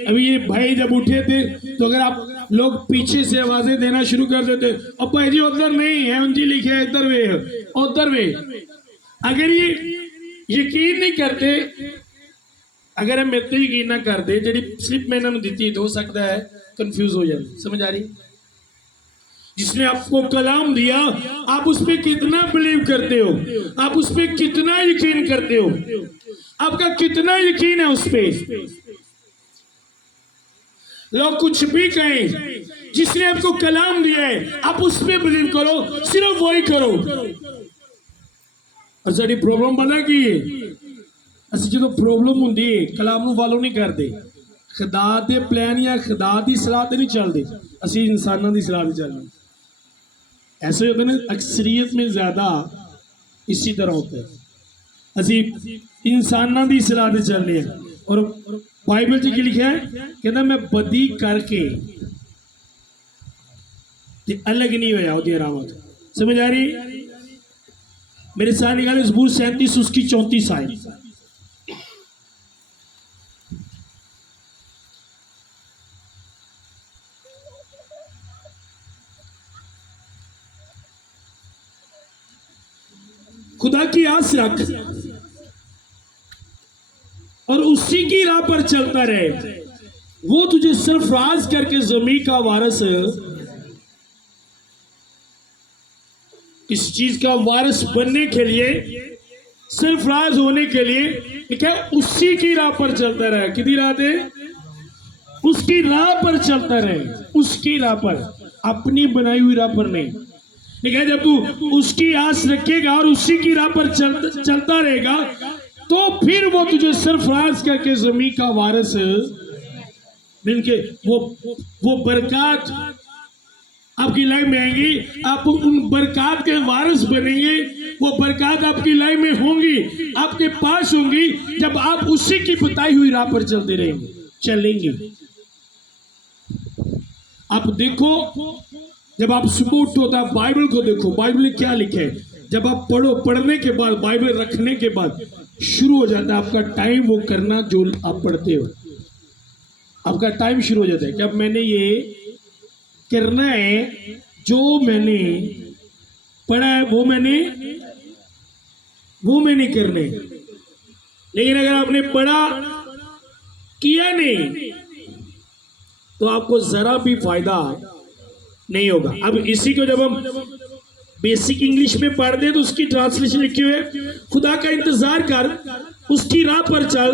अभी ये भाई जब उठे थे तो अगर आप लोग पीछे से आवाजें देना शुरू कर देते, अब भाई जी उधर नहीं है, उनकी लिखे है इधर वे है, उधर वे। अगर ये यकीन नहीं करते, अगर हम मेरे यकीन ना करते, जी स्लिप मैंने दी तो हो सकता है कंफ्यूज हो जाए। समझ आ रही? जिसने आपको कलाम दिया, आप उस पर कितना बिलीव करते हो, आप उस पर कितना यकीन करते हो, आपका कितना यकीन है उस पर। लोग कुछ भी कहें, जिसने आपको कलाम दिया है आप उस पर बिलीव करो, सिर्फ वही करो। और साड़ी प्रॉब्लम बना की असि जो प्रॉब्लम होंगी कलाम नूं फॉलो नहीं करते, खुदा दे प्लान या खुदा दी सलाह ते नहीं चलते, असि इंसानों की सलाह नहीं चलते। ऐसे होता है ना, अक्सरियत में ज्यादा इसी तरह होता है, असि इंसानों की सलाह ते चल रहे हैं। और बाइबल च लिखा है, कहता मैं बदी करके अलग नहीं होया उसकी राह तो। समझ आ रही? मेरे साथ निकाले ज़बूर 37 उसकी 34 आयत। खुदा की आस रख और उसी की राह पर चलता रहे, वो तुझे सरफराज करके जमीन का वारिस, इस चीज का वारिस बनने के लिए, सरफराज होने के लिए ठीक है, उसी की राह पर चलता रहे। कितनी राह है? उसकी राह पर चलता रहे, उसकी राह पर, अपनी बनाई हुई राह पर नहीं। ठीक है, जब तू उसकी आस रखेगा और उसी की राह पर चलता रहेगा तो फिर वो तुझे सरफराज करके जमीन का वारिस मिलके वो बरकत आपकी लाइफ में आएंगी, आप उन बरकत के वारिस बनेंगे, वो बरकत आपकी लाइफ में होंगी, आपके पास होंगी, जब आप उसी की बताई हुई राह पर चलते रहेंगे, चलेंगे। आप देखो, जब आप सुबह उठो तो आप बाइबल को देखो, बाइबल में क्या लिखे है। जब आप पढ़ो, पढ़ने के बाद, बाइबल रखने के बाद शुरू हो जाता है आपका टाइम वो करना जो आप पढ़ते हो, आपका टाइम शुरू हो जाता है कि अब मैंने ये करना है, जो मैंने पढ़ा है वो मैंने करना है। लेकिन अगर आपने पढ़ा किया नहीं तो आपको जरा भी फायदा नहीं होगा। अब इसी को जब हम बेसिक इंग्लिश में पढ़ते हैं तो उसकी ट्रांसलेशन लिखी हुई है, खुदा का इंतजार कर, उसकी राह पर चल,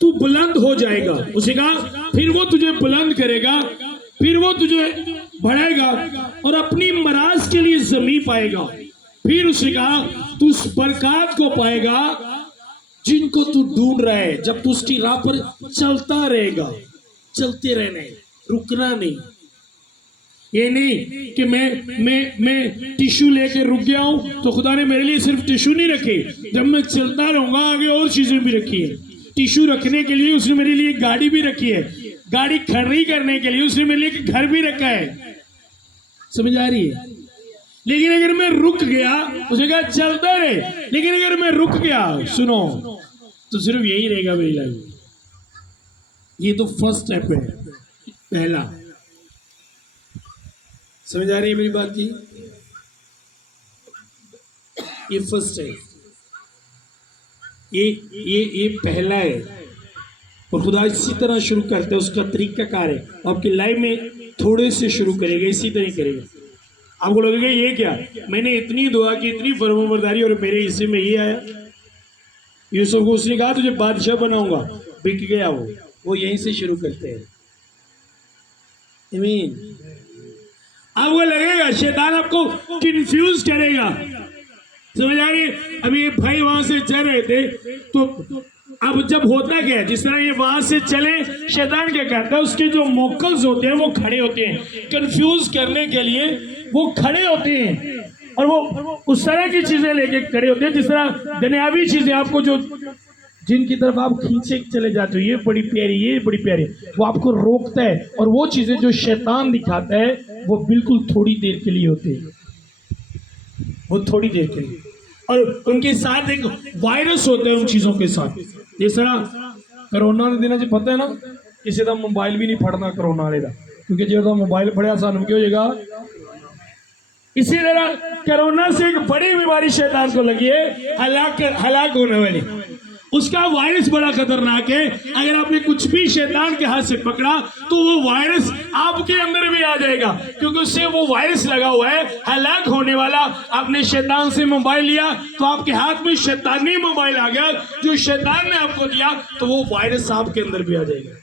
तू बुलंद हो जाएगा। उसे कहा फिर वो तुझे बुलंद करेगा, फिर वो तुझे बढ़ाएगा और अपनी मराज के लिए जमीन पाएगा। फिर उसने कहा तू उस बरकत को पाएगा जिनको तू ढूंढ रहा है, जब तू उसकी राह पर चलता रहेगा। चलते रहना है, रुकना नहीं। ये नहीं कि मैं टिश्यू लेके रुक गया हूं तो खुदा ने मेरे लिए सिर्फ टिश्यू नहीं रखे, जब मैं चलता रहूंगा आगे और चीजें भी रखी है। टिश्यू रखने के लिए उसने मेरे लिए गाड़ी भी रखी है, गाड़ी खड़ी करने के लिए उसने मेरे लिए घर भी रखा है। समझ आ रही है? लेकिन अगर मैं रुक गया, उसे कहा चलता रहे, लेकिन अगर मैं रुक गया, सुनो, तो सिर्फ यही रहेगा मेरी लाइफ। ये तो फर्स्ट स्टेप है, पहला। समझ आ रही है मेरी बात की? ये फर्स्ट है, ये पहला है। और खुदा इसी तरह शुरू करते हैं, उसका तरीका कार है। आपकी लाइफ में थोड़े से शुरू करेगा, इसी तरह करेगा। आपको लगेगा ये क्या, मैंने इतनी दुआ की, इतनी फरमाबरदारी और मेरे हिस्से में ये आया। यूसुफ को उसने कहा तुझे बादशाह बनाऊंगा, बिक गया वो यहीं से शुरू करते हैं। आमीन। आपको लगेगा शैतान आपको कंफ्यूज करेगा, समझ आ रही? अभी ये भाई वहां से चल रहे थे, तो अब जब होता क्या है, जिस तरह ये वहां से चले, शैतान क्या करता है, उसके जो मोकल्स होते हैं वो खड़े होते हैं कंफ्यूज करने के लिए, वो खड़े होते हैं और वो उस तरह की चीजें लेके खड़े होते हैं जिस तरह दुनियावी चीजें आपको जो जिनकी तरफ आप खींचे चले जाते हो, ये बड़ी प्यारी, ये बड़ी प्यारी, वो आपको रोकता है। और वो चीजें जो शैतान दिखाता है वो बिल्कुल थोड़ी देर के लिए होती है, वो थोड़ी देर के लिए। और उनके साथ एक वायरस होता है उन चीजों के साथ। जिस तरह करोना के दिनों पता है ना, किसी का मोबाइल भी नहीं फड़ना करोना वाले का, क्योंकि जो मोबाइल फड़िया सानू क्या हो जाएगा। इसी तरह कोरोना से एक बड़ी बीमारी शैतान को लगी है, हलाक होने वाली। उसका वायरस बड़ा खतरनाक है। अगर आपने कुछ भी शैतान के हाथ से पकड़ा तो वो वायरस आपके अंदर भी आ जाएगा, क्योंकि उससे वो वायरस लगा हुआ है हलाक होने वाला। आपने शैतान से मोबाइल लिया तो आपके हाथ में शैतानी मोबाइल आ गया, जो शैतान ने आपको दिया, तो वो वायरस आपके अंदर भी आ जाएगा।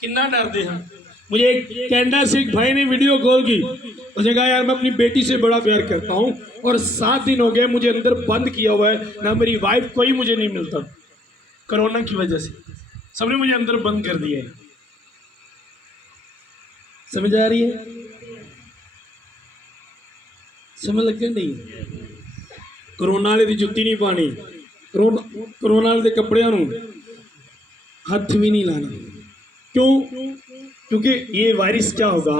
कितना डरते हैं। मुझे एक कनाडा से एक भाई ने वीडियो कॉल की, उसने कहा यार मैं अपनी बेटी से बड़ा प्यार करता हूँ और 7 दिन हो गए मुझे अंदर बंद किया हुआ है, ना मेरी वाइफ कोई मुझे नहीं मिलता, कोरोना की वजह से सबने मुझे अंदर बंद कर दिया है। समझ आ रही है? समझ लग गया नहीं? कोरोना वाले की जुत्ती नहीं पानी, कोरोना वाले के कपड़ियां हाथ भी नहीं लाना। क्यों? क्योंकि ये वायरस क्या होगा,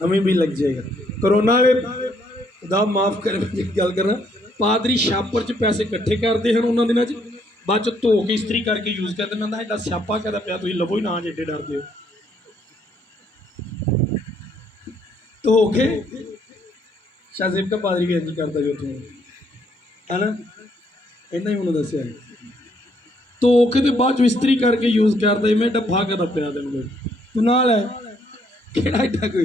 हमें भी लग जाएगा। कोरोना वाले खुदा माफ करे गल करना, पादरी छापर च पैसे इकट्ठे करते हैं उन्होंने दिनों च, बाद च धो के इस्त्री करके यूज करते हैं। एडा स्यापा कहता पाया, तुम लवो ही ना जेडे डरते हो। धो के शाहजेब का पादरी भी इंज करता जो तुम है ना, इन्ना ही उन्होंने दसिया। तो ओके बाद इस्त्री करके यूज करता, मैं डब्बा कहता पाया तेन कोई तू नाल है केड़ा एडा कोई।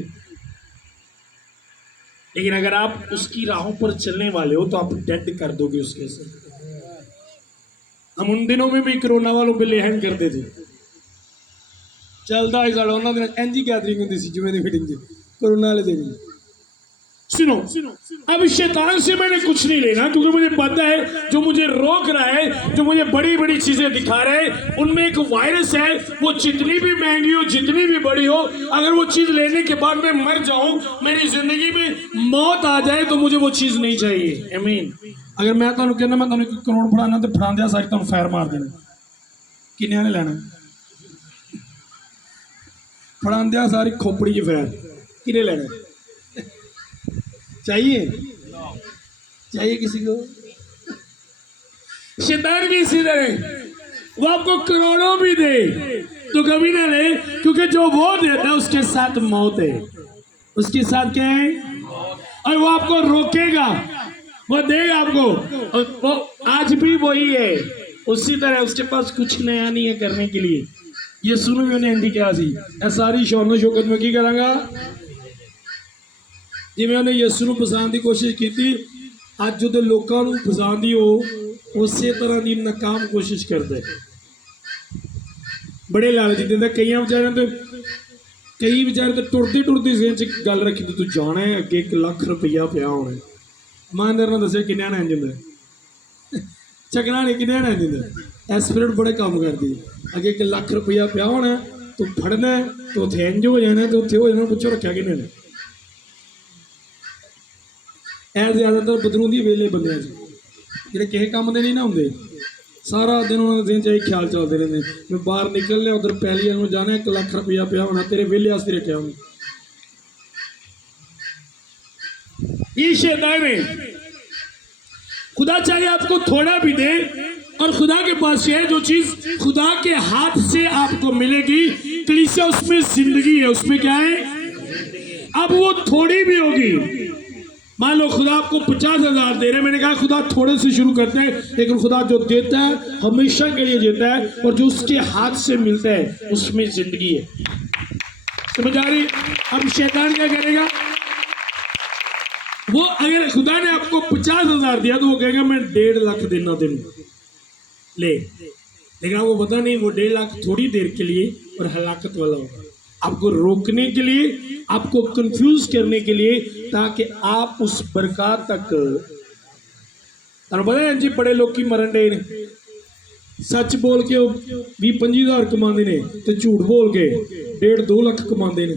लेकिन अगर आप उसकी राहों पर चलने वाले हो तो आप डेड कर दोगे उसके से। हम उन दिनों में भी कोरोना वालों पे लेहन करते थे, चलता है साढ़ा उन्होंने दिन एंजी गैदरिंग होती सी जुमे की मीटिंग कोरोना वाले दिन। सुनो, अब शैतान से मैंने कुछ नहीं लेना, क्योंकि मुझे पता है जो मुझे रोक रहा है, जो मुझे बड़ी बड़ी चीजें दिखा रहे हैं, उनमें एक वायरस है। वो जितनी भी महंगी हो, जितनी भी बड़ी हो, अगर वो चीज लेने के बाद मैं मर जाऊं, मेरी जिंदगी में मौत आ जाए, तो मुझे वो चीज नहीं चाहिए। आमीन। अगर मैं तुहानू कहना मैं तुहानू 1 करोड़ फड़ाना तो फड़ांदिया सारी तुहानू फैर मार देना, किन्ने ने लेना? फड़ांदिया सारी खोपड़ी च फैर किन्ने लेना? चाहिए किसी को? शैतान भी इसी तरह, वो आपको करोड़ों भी दे तो कभी ना ले, क्योंकि जो वो देता है उसके साथ मौत है, उसके साथ क्या है, और वो आपको रोकेगा, वो देगा आपको। और वो आज भी वही है, उसी तरह उसके पास कुछ नया नहीं है करने के लिए। ये सुनो भी उन्हें हिंदी क्या सी, सारी शौनो शौकत में की करांगा जिवें उन्हें यसू नूं फसाउण की कोशिश की, अज जो लोगों को फसाउंदी हो उस तरह की नाकाम कोशिश करता है। बड़े लालच दिंदा, कई बेचारे तो टुरदी सेन च गल रखी, तू जाना है अगे 1 लाख रुपया पिया होना। ईमानदार ने दसिया किन्ने ना इंज होंदा, चकना नहीं किन्ने ना इंज होंदा। एस्पिरिट बड़े काम करती है, अगे 1 लाख रुपया पिया होना, तू फड़ना तो उत्थे इंज हो जाना, तो उत्थे हो जाना, पुछो रखा किन्ने ने। ऐ ज़्यादातर बदरूदी वेले बंदे जो किसी काम के नहीं ना होंगे, सारा दिन उन्होंने दिन चाहिए ख्याल चलते रहते, मैं बाहर निकल लिया उधर पहली वाल जाना 1 लाख रुपया पिया होना, तेरे वेले वास्ते रखा होना। ये शैतान है। खुदा चाहे आपको थोड़ा भी दे, और खुदा के पास है जो चीज खुदा के हाथ से आपको मिलेगी, कलीसिया उसमें जिंदगी है, उसमें क्या है। अब वो थोड़ी भी होगी, मान लो खुदा आपको 50,000 दे रहे, मैंने कहा खुदा थोड़े से शुरू करते हैं, लेकिन खुदा जो देता है हमेशा के लिए देता है, और जो उसके हाथ से मिलता है उसमें जिंदगी है। समझ आ रही? अब शैतान क्या करेगा? वो अगर खुदा ने आपको 50,000 दिया तो वो कहेगा मैं 1.5 लाख देना तेन ले, लेकिन आपको पता नहीं वो 1.5 लाख थोड़ी देर के लिए और हलाकत वाला होगा, आपको रोकने के लिए, आपको कंफ्यूज करने के लिए, ताकि आप उस बरकत तक पता है जी बड़े लोग की मरण डे ने सच बोल के 20-25,000 कमाते ने तो झूठ बोल के 1.5-2 लाख कमाते ने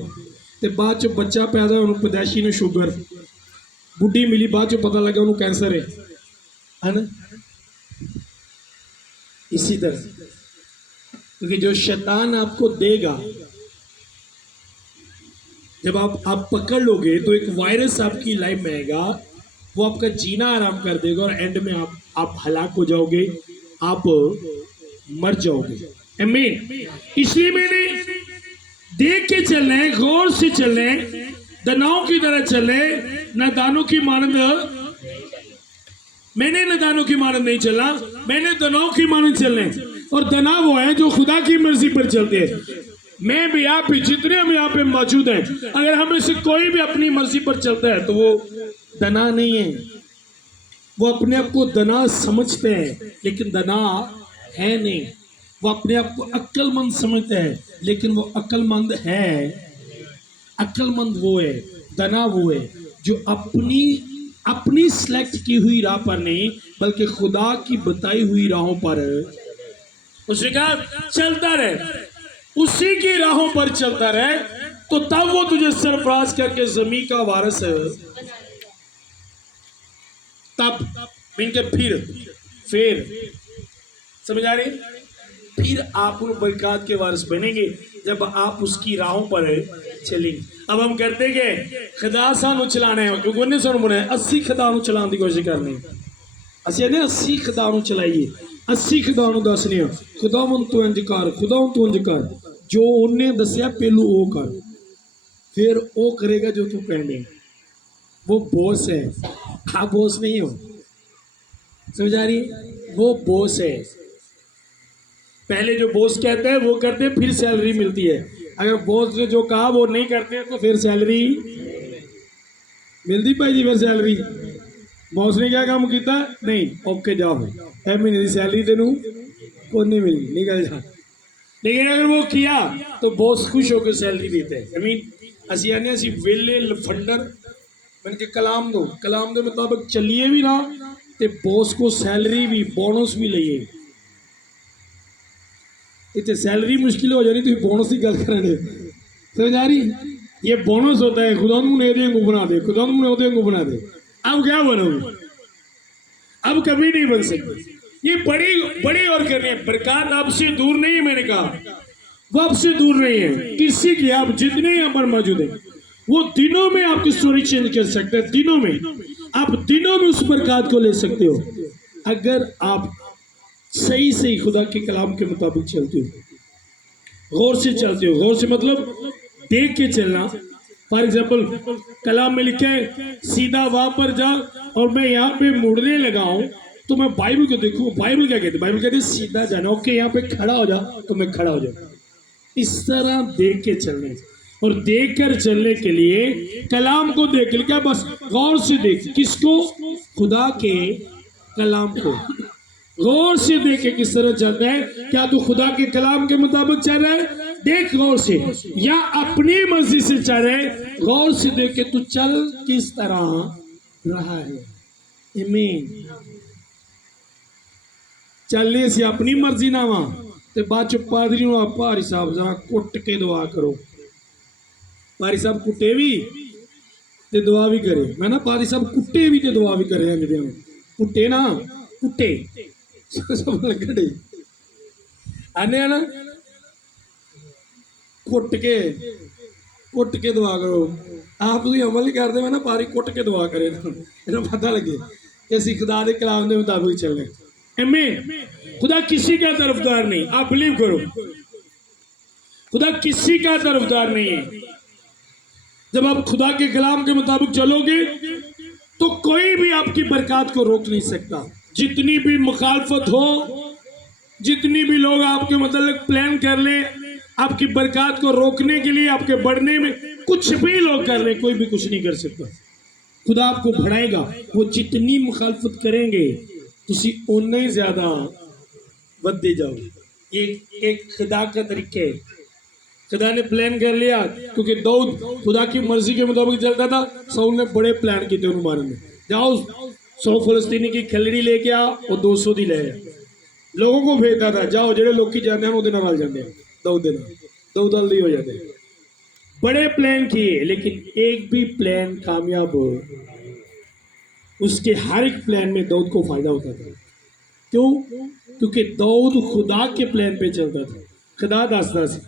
ते बाद च बच्चा पैदा उन्होंने पैदाइशी ने शुगर बुढ़ी मिली बाद च पता लगा उन्होंने कैंसर है ना। इसी तरह क्योंकि जो शैतान आपको देगा जब आप पकड़ लोगे तो एक वायरस आपकी लाइफ में आएगा, वो आपका जीना आराम कर देगा और एंड में आप हलाक हो जाओगे, आप मर जाओगे। आमीन। इसलिए मैंने देख के चलना है, गौर से चलना है, दनाओं की तरह चले, नादानों की मानंद। मैंने नादानों की मानंद नहीं चला, मैंने दनाओं की मानंद चलना है। और दना वो है जो खुदा की मर्जी पर चलते हैं। मैं भी आप भी जितने हम यहाँ पे मौजूद हैं, अगर हमें से कोई भी अपनी मर्जी पर चलता है तो वो दना नहीं है। वो अपने आप को दना समझते हैं लेकिन दना है नहीं। वो अपने आप को अक्लमंद समझते हैं लेकिन वो अक्लमंद है। अक्लमंद वो है, दना वो है जो अपनी सिलेक्ट की हुई राह पर नहीं बल्कि खुदा की बताई हुई राहों पर उसने कहा चलता रहे, उसी की राहों पर चलता रहे तो तब वो तुझे सरफराज करके जमीन का वारिस है। तब इनके फिर समझ आ रही? फिर आप उन बरकत के वारिस बनेंगे जब आप उसकी राहों पर चलेंगे। अब हम करते गए खुदा सानू चलाने क्योंकि उन्हें सुन बुने 80 खुदा चलाने की कोशिश करनी, असं 80 खुदा चलाइए, 80 खुदा दसने खुदावन तू इंज कर, खुदावन तू इंज कर, जो उन्हें दसिया पहलू वो कर, फिर वो करेगा जो तू कहने। वो बॉस है, हाँ बॉस नहीं हो, समझ आ रही? वो बॉस है। पहले जो बॉस कहते हैं वो करते हैं, फिर सैलरी मिलती है। अगर बॉस ने जो कहा वो नहीं करते तो फिर सैलरी मिलती भाई जी। फिर सैलरी बॉस ने क्या काम किया नहीं, ओके जाओ ए महीने की सैलरी तेनू को नहीं मिली, निकल जा। लेकिन अगर वो किया तो बॉस खुश होकर सैलरी देते हैं। आई मीन असी आने असी वेले लफंडर मैंने के कलाम के मुताबिक चलिए भी ना तो बॉस को सैलरी भी बोनस भी लइए। इतने सैलरी मुश्किल हो जानी तो बोनस की गल करें, समझ आ रही? ये बोनस होता है खुदा ने बना दे, खुदा ने बना दे। अब क्या बनोगे? अब कभी नहीं बन सकते। ये बड़ी और करनी है। बरकत आपसे दूर नहीं है, मैंने कहा वो आपसे दूर नहीं है। किसी की आप जितने यहाँ पर मौजूद है वो दिनों में आपकी स्टोरी चेंज कर सकते हैं। दिनों में आप दिनों में उस बरकत को ले सकते हो अगर आप सही खुदा के कलाम के मुताबिक चलते हो, गौर से चलते हो। गौर से मतलब देख के चलना। फॉर एग्जाम्पल कलाम में लिखा है सीधा वहां पर जा, और मैं यहाँ पे मुड़ने लगा हूँ तो मैं बाइबल को देखूँ। बाइबल क्या कहती है? बाइबल कहती है सीधा जाना, ओके यहाँ पे खड़ा हो जा तो मैं खड़ा हो जाऊँ। इस तरह देख के चलने, और देख कर चलने के लिए कलाम को देख क्या बस गौर से देख। किसको? खुदा के कलाम को गौर से देखे किस तरह चलता है। क्या तू खुदा के कलाम के मुताबिक चल रहा है? देख गौर से, या अपनी मर्जी से चल रहा है? गौर से देख के तू चल किस तरह रहा है। आमीन। चलने से अपनी मर्जी ना वा ते बाद च पादरी भारी साहब जरा कुट के दुआ करो। पारी साहब कुटे भी ते दुआ भी करे। मैं ना पारी साहब कुटे भी ते दुआ भी करे। कुटे ना कुटे सब लगड़े आने ना कुट के दुआ करो। आप तुम अमल ही करते हो ना, पारी कुट के दुआ करे इन्हें पता लगे कि असी खुदा के कलाम के मुताबिक चलने। आमीन। खुदा किसी का तरफदार नहीं, आप बिलीव करो। खुदा किसी का तरफदार नहीं है। जब आप खुदा के कलाम के मुताबिक चलोगे तो कोई भी आपकी बरकत को रोक नहीं सकता। जितनी भी मुखालफत हो, जितनी भी लोग आपके मतलब प्लान कर ले, आपकी बरकत को रोकने के लिए, आपके बढ़ने में कुछ भी लोग कर रहे, कोई भी कुछ नहीं कर सकता। खुदा आपको बढ़ाएगा। वो जितनी मुखालफत करेंगे तुसी उन्ना ही ज्यादा बढ़ते जाओगे। एक खुदा का तरीका है। खुदा ने प्लान कर लिया, क्योंकि दाऊद खुदा की मर्जी के मुताबिक चलता था। साउल ने बड़े प्लान किए उन्हें मारने में। जाओ 100 फलस्तीनी की खलड़ी लेके आ और 200 दी ले आ। लोगों को भेजता था, जाओ जेडे लोग की जाते हैं वो दिन नाल जाते हैं, दाऊद जल्दी हो जाते हैं। बड़े प्लान किए, लेकिन एक भी प्लान कामयाब हो, उसके हर एक प्लान में दाऊद को फायदा होता था। क्यों? क्योंकि दाऊद खुदा के प्लान पे चलता था। खुदा दसदा सी।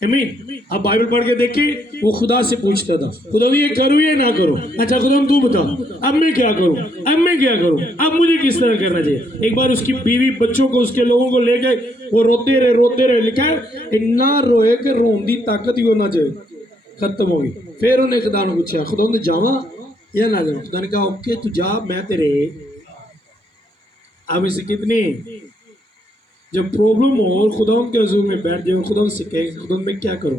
आमीन। अब बाइबल पढ़ के देखिए, वो खुदा से पूछता था, खुदा ये करूँ या ना करूँ? अच्छा खुदा तू बता, अब मैं क्या करूँ, अब मैं क्या करूँ, अब मुझे किस तरह करना चाहिए? एक बार उसकी बीवी बच्चों को, उसके लोगों को ले गए, वो रोते रहे। लिखा है इन्ना रोए कि रोन की ताकत ही होना चाहिए खत्म हो गई। फिर उन्हें खुदा ने पूछा, खुदा ने जावा या ना जावा? खुदा ने कहा ओके तू जा, मैं तेरे। अब इसे कितनी जब प्रॉब्लम हो और खुदा के हजूर में बैठ जाए, खुदा से कहे खुदा मैं क्या करूं?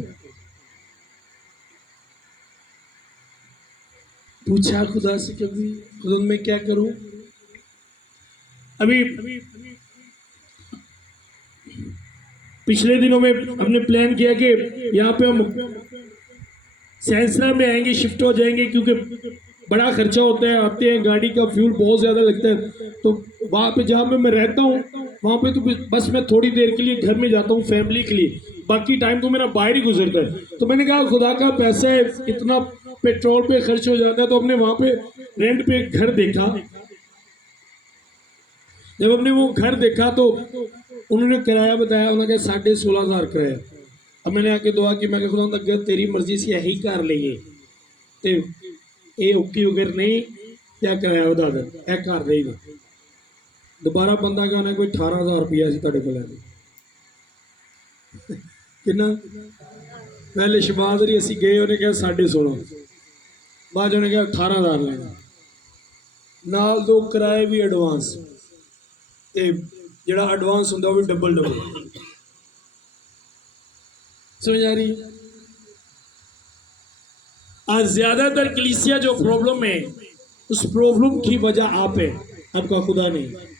पूछा खुदा से कभी, खुदा मैं क्या करूं? अभी पिछले दिनों में हमने प्लान किया कि यहाँ पे हम सैंसरा में आएंगे, शिफ्ट हो जाएंगे, क्योंकि बड़ा खर्चा होता है, आते हैं गाड़ी का फ्यूल बहुत ज़्यादा लगता है। तो वहाँ पे जहाँ पे मैं रहता हूँ वहाँ पे तो बस मैं थोड़ी देर के लिए घर में जाता हूँ फैमिली के लिए, बाकी टाइम तो मेरा बाहर ही गुजरता है। तो मैंने कहा खुदा का पैसा है, इतना पेट्रोल पे खर्च हो जाता है, तो हमने वहाँ पे रेंट पे एक घर देखा। जब हमने वो घर देखा तो उन्होंने किराया बताया, उन्होंने कहा 16,500 किराया। अब मैंने आके दुआ की, मैं खुदा अगर तेरी मर्जी से यही कर लीए तो ये औखी अगर नहीं क्या किराया बता दे, यह कर रही ना। दोबारा बंदा कहना कोई 18,000 रुपया से तेरे को कितना पहले शबाजरी असी गए, उन्हें कहा 16,500, बाद उन्हें कहा 18,000 लेना, नाल 2 किराए भी एडवांस, ते जिहड़ा एडवांस होंदा वो भी डबल। समझ आ रही? आज ज्यादातर कलीसिया जो प्रॉब्लम है, उस प्रॉब्लम की वजह आप है, आपका खुदा नहीं।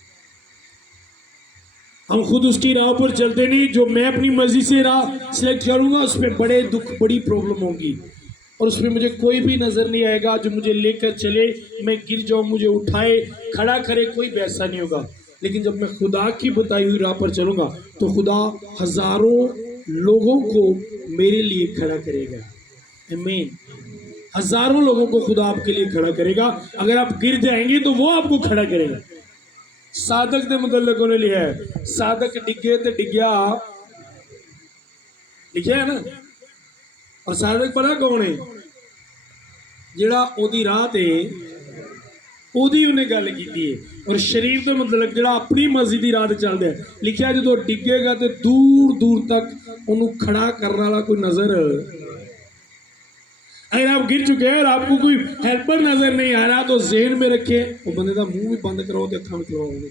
हम खुद उसकी राह पर चलते नहीं। जो मैं अपनी मर्जी से राह सिलेक्ट करूंगा उसमें बड़े दुख, बड़ी प्रॉब्लम होगी, और उसमें मुझे कोई भी नजर नहीं आएगा जो मुझे लेकर चले, मैं गिर जाऊं मुझे उठाए खड़ा करे, कोई वैसा नहीं होगा। लेकिन जब मैं खुदा की बताई हुई राह पर चलूंगा तो खुदा हजारों लोगों को मेरे लिए खड़ा करेगा। आमीन। हजारों लोगों को खुदा आपके लिए खड़ा करेगा। अगर आप गिर जाएंगे तो वो आपको खड़ा करेगा। साधक के मुतल्लिक उन्हें लिया है, साधक डिगे तो डिग्या, लिखा है ना। और साधक पता कौन है? जिहड़ा ओदी राह ते ओदी उन्हें गल की है, और शरीर के मतलब जिहड़ा अपनी मर्जी की राह ते चलदा है। लिखा जो डिगेगा तो दूर दूर तक उन्होंने खड़ा करने वाला कोई नजर। अगर आप गिर चुके हैं और आपको कोई हेल्पर नजर नहीं आ रहा तो ज़हन में रखे, वो बंदे का मुंह भी बंद कराओ तो अखा भी करवाओगे।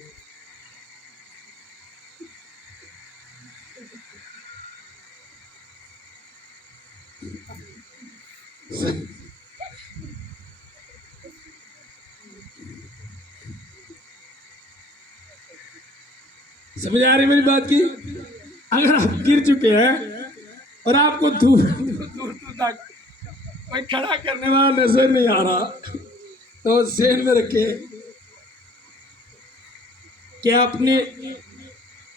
समझ आ रही मेरी बात की? अगर आप गिर चुके हैं और आपको दूर दूर तक कोई खड़ा करने वाला नजर नहीं आ रहा तो ज़हन में रखे कि आपने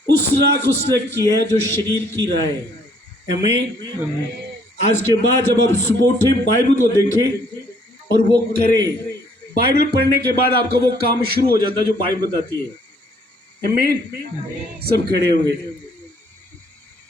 उस राह को सिलेक्ट किया है जो शरीर की राह है। आमीन। आज के बाद जब आप सुबह उठे बाइबल को देखें और वो करें, बाइबल पढ़ने के बाद आपका वो काम शुरू हो जाता है जो बाइबल बताती है। आमीन। सब खड़े होंगे।